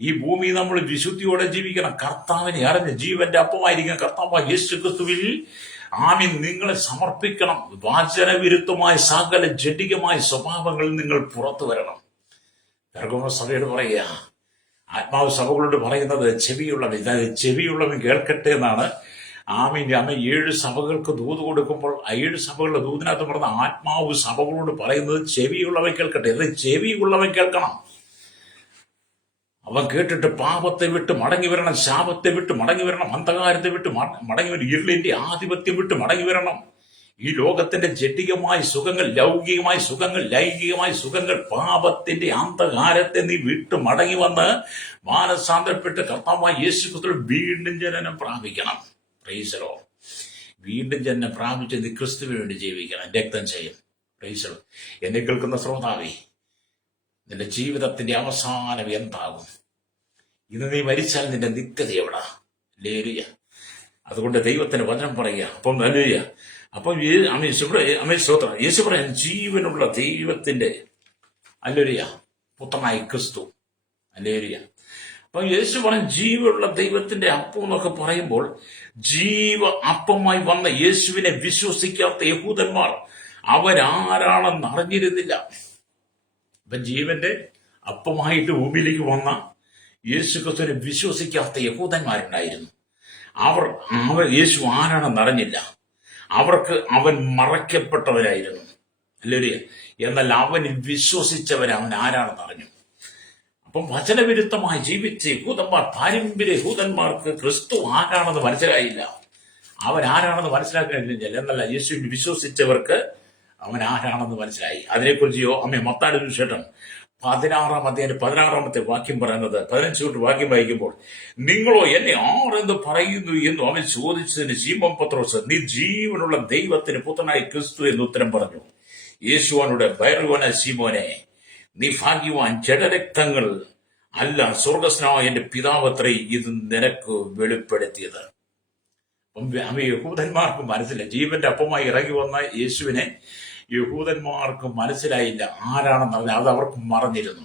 ഈ ഭൂമി നമ്മൾ വിശുദ്ധിയോടെ ജീവിക്കണം. കർത്താവിനെ അറിഞ്ഞ് ജീവന്റെ അപ്പമായിരിക്കണം കർത്താവ് യേശു ക്രിസ്തുവിൽ നിങ്ങളെ സമർപ്പിക്കണം. വാചനവിരുദ്ധമായ സകല ജഡികമായ സ്വഭാവങ്ങളിൽ നിങ്ങൾ പുറത്തു വരണം. പെർഗമ സഭയോട് പറയുക, ആത്മാവ് സഭകളോട് പറയുന്നത് ചെവിയുള്ളവൻ കേൾക്കട്ടെ എന്നാണ്. അമ്മ 7 സഭകൾക്ക് ദൂത് കൊടുക്കുമ്പോൾ 7 സഭകളുടെ ദൂതിനകത്ത് പറഞ്ഞ ആത്മാവ് സഭകളോട് പറയുന്നത് ചെവിയുള്ളവൻ കേൾക്കട്ടെ. അത് ചെവിയുള്ളവൻ കേൾക്കണം. അവൻ കേട്ടിട്ട് പാപത്തെ വിട്ട് മടങ്ങി വരണം, ശാപത്തെ വിട്ട് മടങ്ങി വരണം, അന്ധകാരത്തെ വിട്ട് മടങ്ങി വരണം, ഇരുളിന്റെ ആധിപത്യം വിട്ട് മടങ്ങി വരണം. ഈ ലോകത്തിന്റെ ജഡികമായ സുഖങ്ങൾ, ലൗകികമായ സുഖങ്ങൾ, ലൈംഗികമായ സുഖങ്ങൾ, പാപത്തിന്റെ അന്ധകാരത്തെ നീ വിട്ട് മടങ്ങി വന്ന് മാനസാന്തരപ്പെട്ട് കർത്താവായ യേശു ക്രിസ്തുവിൽ വീണ്ടും ജനനം പ്രാപിക്കണം. Praise the Lord. വീണ്ടും ജനനം പ്രാപിച്ച് നീ ക്രിസ്തുവിന് വേണ്ടി ജീവിക്കണം, രക്തം ചെയ്യും. Praise the Lord. എന്നെ കേൾക്കുന്ന ശ്രോതാവേ, നിന്റെ ജീവിതത്തിന്റെ അവസാനം എന്താകും? ഇന്ന് നീ മരിച്ചാൽ നിന്റെ നിത്യത എവിടാ? ഹല്ലേലൂയ. അതുകൊണ്ട് ദൈവത്തിന് വചനം പറയുക. അപ്പം ഹല്ലേലൂയ. അപ്പം സ്തോത്രം. യേശു പറയാൻ ജീവനുള്ള ദൈവത്തിന്റെ ഹല്ലേലൂയ പുത്രനായി ക്രിസ്തു. ഹല്ലേലൂയ. അപ്പൊ യേശു പറയാൻ ജീവനുള്ള ദൈവത്തിന്റെ അപ്പം എന്നൊക്കെ പറയുമ്പോൾ, ജീവ അപ്പമായി വന്ന യേശുവിനെ വിശ്വസിക്കാത്ത യഹൂദന്മാർ അവരാരാണെന്ന് അറിഞ്ഞിരുന്നില്ല. അപ്പൊ ജീവന്റെ അപ്പമായിട്ട് ഭൂമിയിലേക്ക് വന്ന യേശു ക്രിസ്തുവിനെ വിശ്വസിക്കാത്ത യഹൂദന്മാരുണ്ടായിരുന്നു. അവർ യേശു ആരാണെന്ന് അറിഞ്ഞില്ല. അവർക്ക് അവൻ മറയ്ക്കപ്പെട്ടവരായിരുന്നു. ഹല്ലേലൂയ. എന്നാൽ അവനിൽ വിശ്വസിച്ചവർ അവൻ ആരാണെന്ന് അറിഞ്ഞു. അപ്പം വചനവിരുദ്ധമായി ജീവിച്ച യഹൂദന്മാർ, പാരമ്പര്യ യഹൂദന്മാർക്ക് ക്രിസ്തു ആരാണെന്ന് മനസ്സിലായില്ല. അവൻ ആരാണെന്ന് മനസ്സിലാക്കാൻ കഴിഞ്ഞില്ല. എന്നല്ല, യേശുവിൽ വിശ്വസിച്ചവർക്ക് അവൻ ആരാണെന്ന് മനസ്സിലായി. അതിനെക്കുറിച്ച് മത്തായിയുടെ സുവിശേഷം 16-ാം അധ്യായം 16-ാമത്തെ വാക്യം പറയുന്നത്, 15 വാക്യം വായിക്കുമ്പോൾ, നിങ്ങളോ എന്നെ ആരെന്ന് പറയുന്നു എന്ന് അവൻ ചോദിച്ചതിന് ശീമോൻ പത്രോസ്, നീ ജീവനുള്ള ദൈവത്തിന് പുത്രനായ ക്രിസ്തു എന്ന് ഉത്തരം പറഞ്ഞു. യേശുവാനോട്, ഭയങ്കരവനായ ശീമോനെ, നീ ഭാഗ്യവാൻ, ജഡരക്തങ്ങൾ അല്ല, സ്വർഗസ്നായ എന്റെ പിതാവത്രേ ഇത് നിനക്ക് വെളിപ്പെടുത്തിയത്. യഹൂദന്മാർക്ക് മനസ്സിലായി. ജീവന്റെ അപ്പമായി ഇറങ്ങി വന്ന യേശുവിനെ യഹൂദന്മാർക്ക് മനസ്സിലായില്ല ആരാണെന്ന് പറഞ്ഞാൽ. അത് അവർക്ക് മറഞ്ഞിരുന്നു.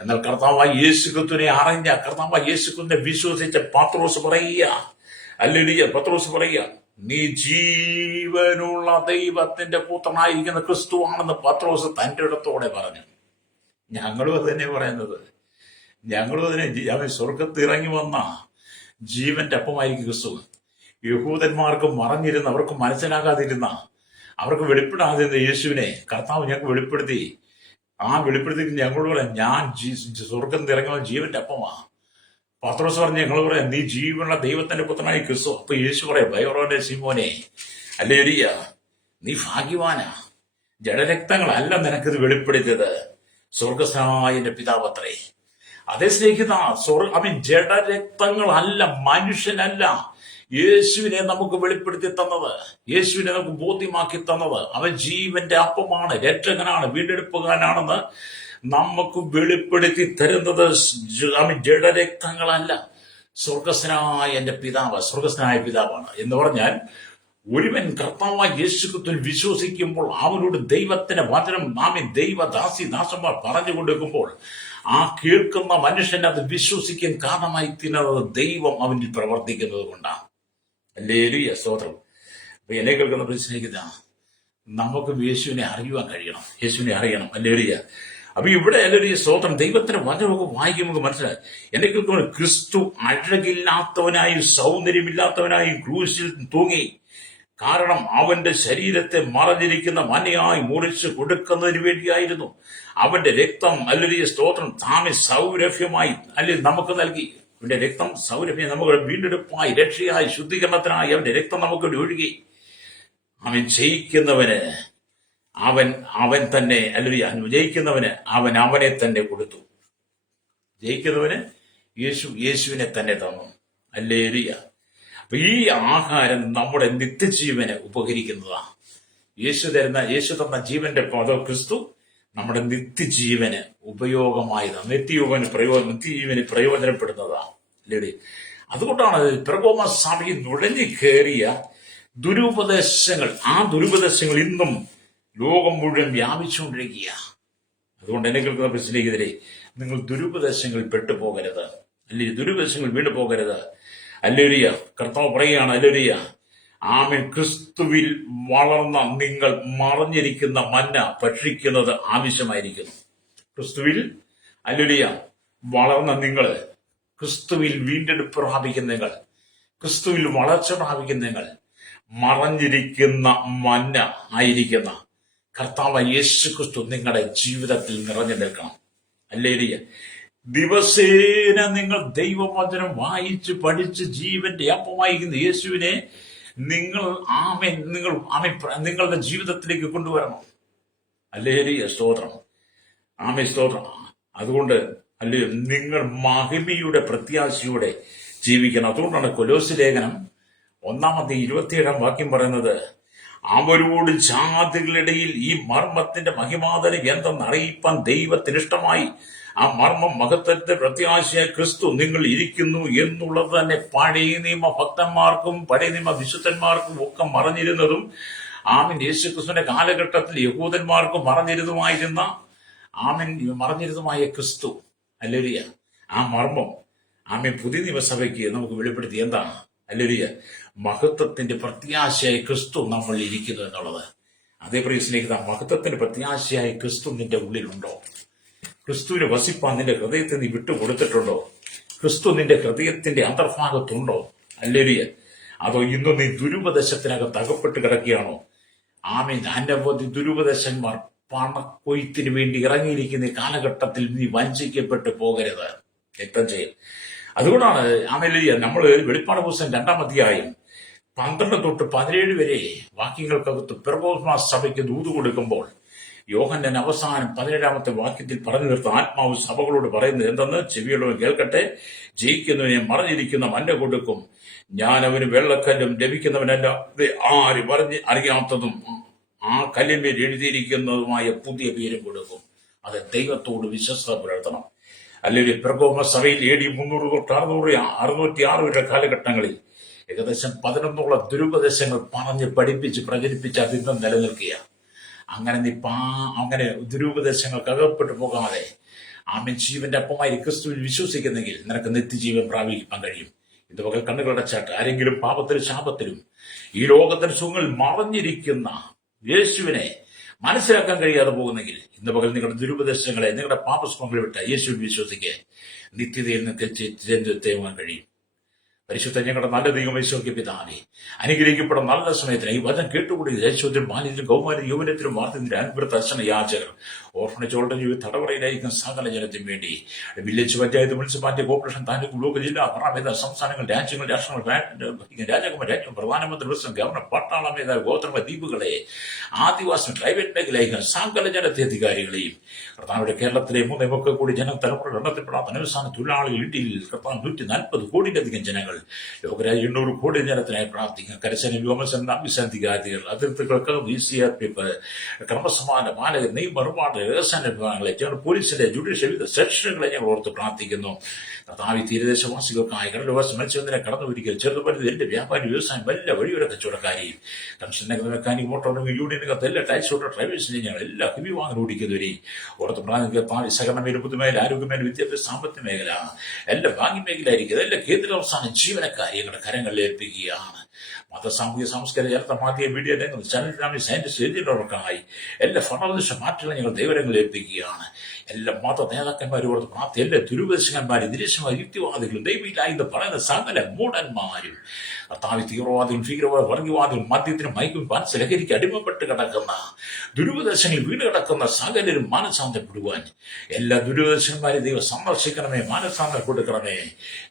എന്നാൽ കർത്താവായ യേശു ക്രിസ്തുവിനെ അറിഞ്ഞ, കർത്താവായ യേശു ക്രിസ്തുവിനെ വിശ്വസിച്ച പത്രോസ് പറയുക, ഹല്ലേലൂയ, പത്രോസ് പറയുക, നീ ജീവനുള്ള ദൈവത്തിന്റെ പുത്രനായിരിക്കുന്ന ക്രിസ്തുവാണെന്ന് പത്രോസ് തന്റെ ഇടത്തോടെ പറഞ്ഞു. ഞങ്ങളും അത് തന്നെ പറയുന്നത്. ഞങ്ങളും അതിനെ അവൻ സ്വർഗത്ത് ഇറങ്ങി വന്ന ജീവന്റെ അപ്പമായിരിക്കും ക്രിസ്തു. യഹൂദന്മാർക്ക് മറഞ്ഞിരുന്ന, അവർക്ക് മനസ്സിലാകാതിരുന്ന, അവർക്ക് വെളിപ്പെടാതിരുന്ന യേശുവിനെ കർത്താവ് ഞങ്ങൾക്ക് വെളിപ്പെടുത്തി. വെളിപ്പെടുത്തി ഞങ്ങളോട് പറയാം, ഞാൻ സ്വർഗത്തിൽ ഇറങ്ങുന്ന ജീവന്റെ അപ്പമാ. പത്രോസ് പറഞ്ഞ് ഞങ്ങൾ പറയാം, നീ ജീവനുള്ള ദൈവത്തിന്റെ പുത്രനായി ക്രിസ്തു. അപ്പൊ യേശു പറയാം, ഭയങ്കരവനായ ശീമോനെ, ഹല്ലേലൂയ, നീ ഭാഗ്യവാനാ, ജഡരക്തങ്ങളല്ല നിനക്കിത് വെളിപ്പെടുത്തിയത്, സ്വർഗസ്നായ എന്റെ പിതാവത്രേ. അതേ സ്നേഹിത, ജഡരക്തങ്ങളല്ല, മനുഷ്യനല്ല യേശുവിനെ നമുക്ക് വെളിപ്പെടുത്തി തന്നത്, യേശുവിനെ നമുക്ക് ബോധ്യമാക്കി തന്നത്. അവൻ ജീവന്റെ അപ്പമാണ്, രക്ഷകനാണ്, വീണ്ടെടുപ്പുകാരനാണെന്ന് നമുക്ക് വെളിപ്പെടുത്തി തരുന്നത് ജഡരക്തങ്ങളല്ല, സ്വർഗസ്നായ എന്റെ പിതാവ്, സ്വർഗസ്നായ പിതാവാണ്. എന്ന് പറഞ്ഞാൽ, ഒരുവൻ കർത്താവായ യേശു ക്രിസ്തുവിൽ വിശ്വസിക്കുമ്പോൾ അവനോട് ദൈവത്തിന്റെ വചനം ദാസന്മാർ പറഞ്ഞു കൊടുക്കുമ്പോൾ, ആ കേൾക്കുന്ന മനുഷ്യൻ അത് വിശ്വസിക്കാൻ കാരണമായി തീരുന്നത് ദൈവം അവനിൽ പ്രവർത്തിക്കുന്നത് കൊണ്ടാണ്. ഹല്ലേലൂയ, സ്തോത്രം. അപ്പൊ എന്നെ കേൾക്കുന്ന സ്നേഹിത, നമുക്ക് യേശുവിനെ അറിയുവാൻ കഴിയണം, യേശുവിനെ അറിയണം. ഹല്ലേലൂയ. അപ്പൊ ഇവിടെ ഹല്ലേലൂയ, സ്തോത്രം. ദൈവത്തിന്റെ വചനമൊക്കെ വായിക്കുമ്പോൾ മനസ്സിലായി. എന്നെ കേൾക്കുന്ന ക്രിസ്തു അഴകില്ലാത്തവനായും സൗന്ദര്യമില്ലാത്തവനായും ക്രൂശിൽ തൂങ്ങി. കാരണം അവന്റെ ശരീരത്തെ മറഞ്ഞിരിക്കുന്ന മനയായി മുറിച്ച് കൊടുക്കുന്നതിന് വേണ്ടിയായിരുന്നു. അവന്റെ രക്തം, ഹല്ലേലൂയ, സ്തോത്രം, സൗരഭ്യമായി നമുക്ക് നൽകി. അവന്റെ രക്തം സൗരഭ്യം നമുക്ക് വീണ്ടെടുപ്പായി, രക്ഷയായി, ശുദ്ധീകരണത്തിനായി അവന്റെ രക്തം നമുക്ക് ഒഴുകി. അവൻ ജയിക്കുന്നവന് അവൻ തന്നെ, ഹല്ലേലൂയ, ജയിക്കുന്നവന് അവനെ തന്നെ കൊടുത്തു. ജയിക്കുന്നവന് യേശുവിനെ തന്നെ തന്നു. ഹല്ലേലൂയ. അപ്പൊ ഈ ആഹാരം നമ്മുടെ നിത്യജീവന് ഉപകരിക്കുന്നതാണ്. യേശു തന്ന ജീവന്റെ ക്രിസ്തു നമ്മുടെ നിത്യജീവന് ഉപയോഗമായതാണ്, നിത്യജീവന് പ്രയോജനപ്പെടുന്നതാണ്. അല്ലേ? അതുകൊണ്ടാണ് പെർഗാമ സഭയിൽ നുഴഞ്ഞു കയറിയ ദുരുപദേശങ്ങൾ, ആ ദുരുപദേശങ്ങൾ ഇന്നും ലോകം മുഴുവൻ വ്യാപിച്ചുകൊണ്ടിരിക്കുക. അതുകൊണ്ട് എന്നെ കേൾക്കുന്ന പ്രശ്നത്തിനെതിരെ നിങ്ങൾ ദുരുപദേശങ്ങളിൽ പെട്ടുപോകരുത്, അല്ലെങ്കിൽ ദുരുപദേശങ്ങൾ വീണു പോകരുത്. ഹല്ലേലൂയ. കർത്താവ് പറയുകയാണ്, ഹല്ലേലൂയ, ആമേൻ, ക്രിസ്തുവിൽ വളർന്ന നിങ്ങൾ മറഞ്ഞിരിക്കുന്ന മന്ന ഭക്ഷിക്കുന്നത് ആവശ്യമായിരിക്കുന്നു. ക്രിസ്തുവിൽ, ഹല്ലേലൂയ, വളർന്ന നിങ്ങൾ, ക്രിസ്തുവിൽ വീണ്ടെടുപ്പ് പ്രാപിക്കുന്ന നിങ്ങൾ, ക്രിസ്തുവിൽ വളർച്ച പ്രാപിക്കുന്ന നിങ്ങൾ, മറഞ്ഞിരിക്കുന്ന മന്ന ആയിരിക്കുന്ന കർത്താവ് യേശു ക്രിസ്തു നിങ്ങളുടെ ജീവിതത്തിൽ നിറഞ്ഞു നിൽക്കണം. ഹല്ലേലൂയ. ദിവസേന നിങ്ങൾ ദൈവവചനം വായിച്ച് പഠിച്ച് ജീവന്റെ അപ്പമായിരിക്കുന്ന യേശുവിനെ നിങ്ങളുടെ ജീവിതത്തിലേക്ക് കൊണ്ടുവരണം. ഹല്ലേലൂയ. സ്തോത്രം. സ്തോത്രം. അതുകൊണ്ട് അല്ലേ നിങ്ങൾ മഹിമയുടെ പ്രത്യാശയോടെ ജീവിക്കണം. അതുകൊണ്ടാണ് കൊലോസ്യ ലേഖനം 1:27 വാക്യം പറയുന്നത്, അവരോട് ജാതികളിടയിൽ ഈ മർമ്മത്തിന്റെ മഹിമാതനം എന്തെന്ന് അറിയിപ്പാൻ ദൈവത്തിനിഷ്ടമായി ആ മർമ്മം മഹത്വത്തെ പ്രത്യാശയായ ക്രിസ്തു നിങ്ങൾ ഇരിക്കുന്നു എന്നുള്ളത് തന്നെ പഴയ നിയമ ഭക്തന്മാർക്കും പഴയ നിയമ വിശുദ്ധന്മാർക്കും ഒക്കെ മറഞ്ഞിരുന്നതും യേശു ക്രിസ്തുവിന്റെ കാലഘട്ടത്തിൽ യഹൂദന്മാർക്കും മറഞ്ഞിരുന്നതുമായ ക്രിസ്തു, ഹല്ലേലൂയ, ആ മർമ്മം പുതിയ നിയമസഭയ്ക്ക് നമുക്ക് വെളിപ്പെടുത്തി. എന്താണ്? ഹല്ലേലൂയ, മഹത്വത്തിന്റെ പ്രത്യാശയായ ക്രിസ്തു നമ്മൾ ഇരിക്കുന്നു എന്നുള്ളത്. അതേപോലെ സ്നേഹിത, മഹത്വത്തിന്റെ പ്രത്യാശയായ ക്രിസ്തു നിന്റെ ഉള്ളിലുണ്ടോ? ക്രിസ്തുവിനെ വസിപ്പാൻ നിന്റെ ഹൃദയത്തെ നീ വിട്ടുകൊടുത്തിട്ടുണ്ടോ? ക്രിസ്തു നിന്റെ ഹൃദയത്തിന്റെ അന്തർഭാഗത്തുണ്ടോ? ഹല്ലേലൂയ. അതോ ഇന്നും നീ ദുരുപദേശത്തിനകത്ത് അകപ്പെട്ട് കിടക്കുകയാണോ? അനവധി ദുരുപദേശന്മാർ പണക്കൊയ്ത്തിന് വേണ്ടി ഇറങ്ങിയിരിക്കുന്ന കാലഘട്ടത്തിൽ നീ വഞ്ചിക്കപ്പെട്ടു പോകരുത്. രക്തം ചെയ്യും. അതുകൊണ്ടാണ് നമ്മൾ വെളിപ്പാട് പുസ്തകം 2-ാം അധ്യായം 12 തൊട്ട് 17 വരെ വാക്യങ്ങൾക്കകത്ത് പെർഗാമ സഭയ്ക്ക് ദൂത് കൊടുക്കുമ്പോൾ യോഹന്നാൻ അവസാനം 17-ാമത്തെ വാക്യത്തിൽ പറഞ്ഞു നിർത്ത ആത്മാവ് സഭകളോട് പറയുന്നത് എന്തെന്ന് ചെവിയുള്ളവൻ കേൾക്കട്ടെ. ജയിക്കുന്നവനെ മറഞ്ഞിരിക്കുന്ന മന്ന കൊടുക്കും, ഞാൻ അവന് വെള്ളക്കല്ലും ലഭിക്കുന്നവനല്ല ആര് പറഞ്ഞ് അറിയാത്തതും ആ കല്ലിന്മേൽ എഴുതിയിരിക്കുന്നതുമായ പുതിയ പേരും കൊടുക്കും. അത് ദൈവത്തോട് വിശ്വസ്ത പുലർത്തണം. അല്ലെങ്കിൽ പെർഗാമ സഭയിൽ AD 300 തൊട്ട് 606 വരെ കാലഘട്ടങ്ങളിൽ ഏകദേശം 11 ദുരുപദേശങ്ങൾ പറഞ്ഞ് പഠിപ്പിച്ച് പ്രചരിപ്പിച്ച് അതിന്നും നിലനിൽക്കുക. അങ്ങനെ ദുരുപദേശങ്ങൾക്ക് അകപ്പെട്ടു പോകാതെ ജീവന്റെ അപ്പമായി ക്രിസ്തുവിൽ വിശ്വസിക്കുന്നെങ്കിൽ നിനക്ക് നിത്യജീവൻ പ്രാപിക്കാൻ കഴിയും. ഇത് പകൽ കണ്ണുകളടച്ചാട്ട് ആരെങ്കിലും പാപത്തിലും ശാപത്തിലും ഈ ലോകത്തിന് സുഖങ്ങൾ മറഞ്ഞിരിക്കുന്ന യേശുവിനെ മനസ്സിലാക്കാൻ കഴിയാതെ പോകുന്നെങ്കിൽ ഇന്ന് പകൽ നിങ്ങളുടെ ദുരുപദേശങ്ങളെ, നിങ്ങളുടെ പാപസ്മങ്ങളെ വിട്ട യേശുവിൽ വിശ്വസിക്കുക. നിത്യതയിൽ നിന്ന് തിരഞ്ഞെടുത്തേവാൻ കഴിയും. പരിശുദ്ധ ഞങ്ങളുടെ നല്ല ദൈവം യേശുവിന്റെ പിതാവേ, അനുഗ്രഹിക്കപ്പെടുന്ന നല്ല സമയത്തിന് ഈ വചനം കേട്ടുകൂടി യേശുവിനും ബാല്യത്തിലും കൗമാരത്തിലും യൗവനത്തിലും വാർത്തത്തിലും അനുഗ്രഹ ദർശന യാചകർ, ഓർഫനേജുകളുടെ ജീവിത തടവറയിലായിരിക്കുന്ന സകല ജനത്തിനു വേണ്ടി village panchayat, municipality, corporation, taluk, block, ജില്ലാ, ഭരണമേധാ, സംസ്ഥാനങ്ങൾ, രാജ്യങ്ങൾ, രാഷ്ട്രങ്ങൾ, രാജകുമാർ, പ്രധാനമന്ത്രി, പ്രസിഡന്റ്, ഗവർണർ, പട്ടാള മേധാവി, ഗോത്രമ ദ്വീപുകളെ, ആദിവാസി, ട്രൈബൽ മേഖലയിലെ സകല ജനത്തെ അധികാരികളെയും കർത്താവിന്റെ കേരളത്തിലെ 3 ഒക്കെ കൂടി ജനം തലമുറ എണ്ണത്തിൽപ്പെടാത്ത അനവസാന തൊഴിലാളികൾ, ഇന്ത്യയിൽ 140 കോടിയിലധികം ജനങ്ങൾ, ലോകരാജ്യം 800 കോടി ജനത്തിനായി പ്രാർത്ഥിക്കുക. കരസേന, വ്യോമസേന, നാവികസേനാധികാരികൾ, അതിർത്തികൾക്ക് CRPF, ക്രമസമാന പാലകർ, നിയമനിർമ്മാണ വ്യവസായ വിഭാഗങ്ങളെ, പോലീസിന്റെ ജുഡീഷ്യൽ വിവിധ സെക്ഷനുകളെ ഞങ്ങൾ ഓർത്ത് പ്രാർത്ഥിക്കുന്നു. കർത്താവ് തീരദേശവാസികൾക്കായി കടൽവാസി മത്സ്യബന്ധനം കടന്നുപിടിക്കൽ, ചെറുതുപരിധി എന്റെ വ്യാപാരി, വ്യവസായം, വല്ല വഴിയോര കച്ചവടക്കാരെയും, കൺസ്ട്രക്ഷൻ മെക്കാനിക്, മോട്ടോർ യൂണിയനുകത്ത് എല്ലാ ടാക്സി ഓട്ടോ ഡ്രൈവേഴ്സിനെ ഞങ്ങൾ എല്ലാ ഹെവി വാഹനം ഓടിക്കുന്നവരെ ഓർത്ത് പ്രാർത്ഥിക്കുക. സഹകരണ മേഖല, പൊതുമേഖല, ആരോഗ്യമേഖല, വിദ്യാഭ്യാസ, സാമ്പത്തിക മേഖല, എല്ലാ ബാങ്ക് മേഖല ആയിരിക്കും എല്ലാ കേന്ദ്ര അവസാന ജീവനക്കാരെ ഞങ്ങളുടെ കരങ്ങളിൽ ഏൽപ്പിക്കുകയാണ്. മത, സാമൂഹിക, സാംസ്കാരിക, ചരിത്ര, മാധ്യമ, മീഡിയ രംഗത്ത് ചലനാമി, സയന്റിസ്റ്റ്, എഴുതിയുള്ളവർക്കായി എല്ലാ ഫലനിഷ്ഠ മാറ്റങ്ങളും ഞങ്ങൾ ദൈവരങ്ങളിൽ ഏൽപ്പിക്കുകയാണ്. എല്ലാ മത നേതാക്കന്മാരും ഓർത്ത് പ്രാർത്ഥി, എല്ലാ ദുരുപദേശകന്മാരും, നിരീക്ഷന്മാരും, യുക്തിവാദികളും, ദൈവമില്ലായെന്ന് പറയുന്ന സകല മൂഢന്മാരും, കർത്താവ് തീവ്രവാദികളും, ഭീകരവാദ, വർഗീയവാദികളും, മദ്യത്തിനും മയക്കും പാൻസ് ലഹരിക്ക് അടിമപ്പെട്ട് കിടക്കുന്ന ദുരുപദേശങ്ങളിൽ വീണ് കിടക്കുന്ന സകലരും മാനസാന്തരപ്പെടുവാൻ എല്ലാ ദുരുപദേശന്മാരെയും ദൈവം സന്ദർശിക്കണമേ, മാനസാന്തരം കൊടുക്കണമേ.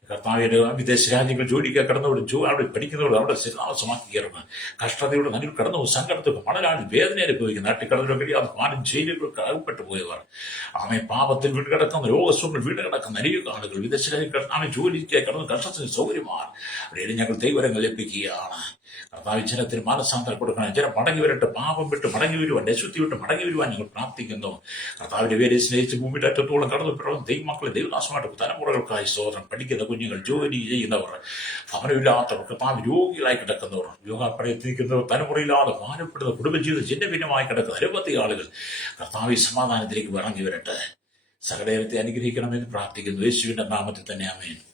കർത്താവിന്റെ വിദേശ രാജ്യങ്ങൾ ജോലിക്ക് കടന്നവരും അവിടെ പഠിക്കുന്നവരും അവിടെ സ്ഥിരതാമസമാക്കി കയറുന്ന കഷ്ടതയുടെ നടുവിൽ കടന്നു സങ്കടത്തിൽ മണലാടി വേദന അനുഭവിക്കുന്ന നാട്ടിൽ കഴിയാതെ പാലും ജയിലുകൾക്ക് അകപ്പെട്ടു പോയവർ, പാപത്തിൽ വീട് കിടക്കുന്ന രോഗസുഖങ്ങൾ വീട് കിടക്കുന്ന അനേക ആളുകൾ, വിദേശ രാജ്യങ്ങൾ ജോലിക്ക് കടന്ന് കഷ്ടത്തിന് സൗകര്യമാണ്. അവിടെ ഞങ്ങൾ ദൈവരങ്ങൾ അനുഗ്രഹങ്ങൾ ലഭിക്കുകയാണ്. കർത്താവ് ജനത്തിന് മാനസാന്തരം കൊടുക്കണം. ജനം മടങ്ങി വരട്ടെ, പാപം വിട്ട് മടങ്ങി വരുവാൻ, അശുദ്ധി വിട്ട് മടങ്ങി വരുവാൻ ഞങ്ങൾ പ്രാർത്ഥിക്കുന്നു. കർത്താവിന്റെ പേരെ സ്നേഹിച്ച് ഭൂമിയുടെ അറ്റത്തോളം കടന്നു പിറന്ന ദൈവമക്കളെ ദൈവദാസമായിട്ട് തലമുറകൾക്കായി സ്തോത്രം. പഠിക്കുന്ന കുഞ്ഞുങ്ങൾ, ജോലി ചെയ്യുന്നവർ, ഭവനമില്ലാത്തവർ, കർത്താവ് രോഗികളായി കിടക്കുന്നവർ, രോഗാപ്രയത്തിരിക്കുന്നവർ, തലമുറയില്ലാതെ ഭാരപ്പെടുന്ന കുടുംബജീവിതം ചിഹ്നഭിന്നമായി കിടക്കുന്ന നിരവധി ആളുകൾ കർത്താവ് സമാധാനത്തിലേക്ക് ഇറങ്ങി വരട്ടെ. സകലത്തെ അനുഗ്രഹിക്കണമെന്ന് പ്രാർത്ഥിക്കുന്നു. യേശുവിന്റെ നാമത്തിൽ തന്നെ ആമേൻ.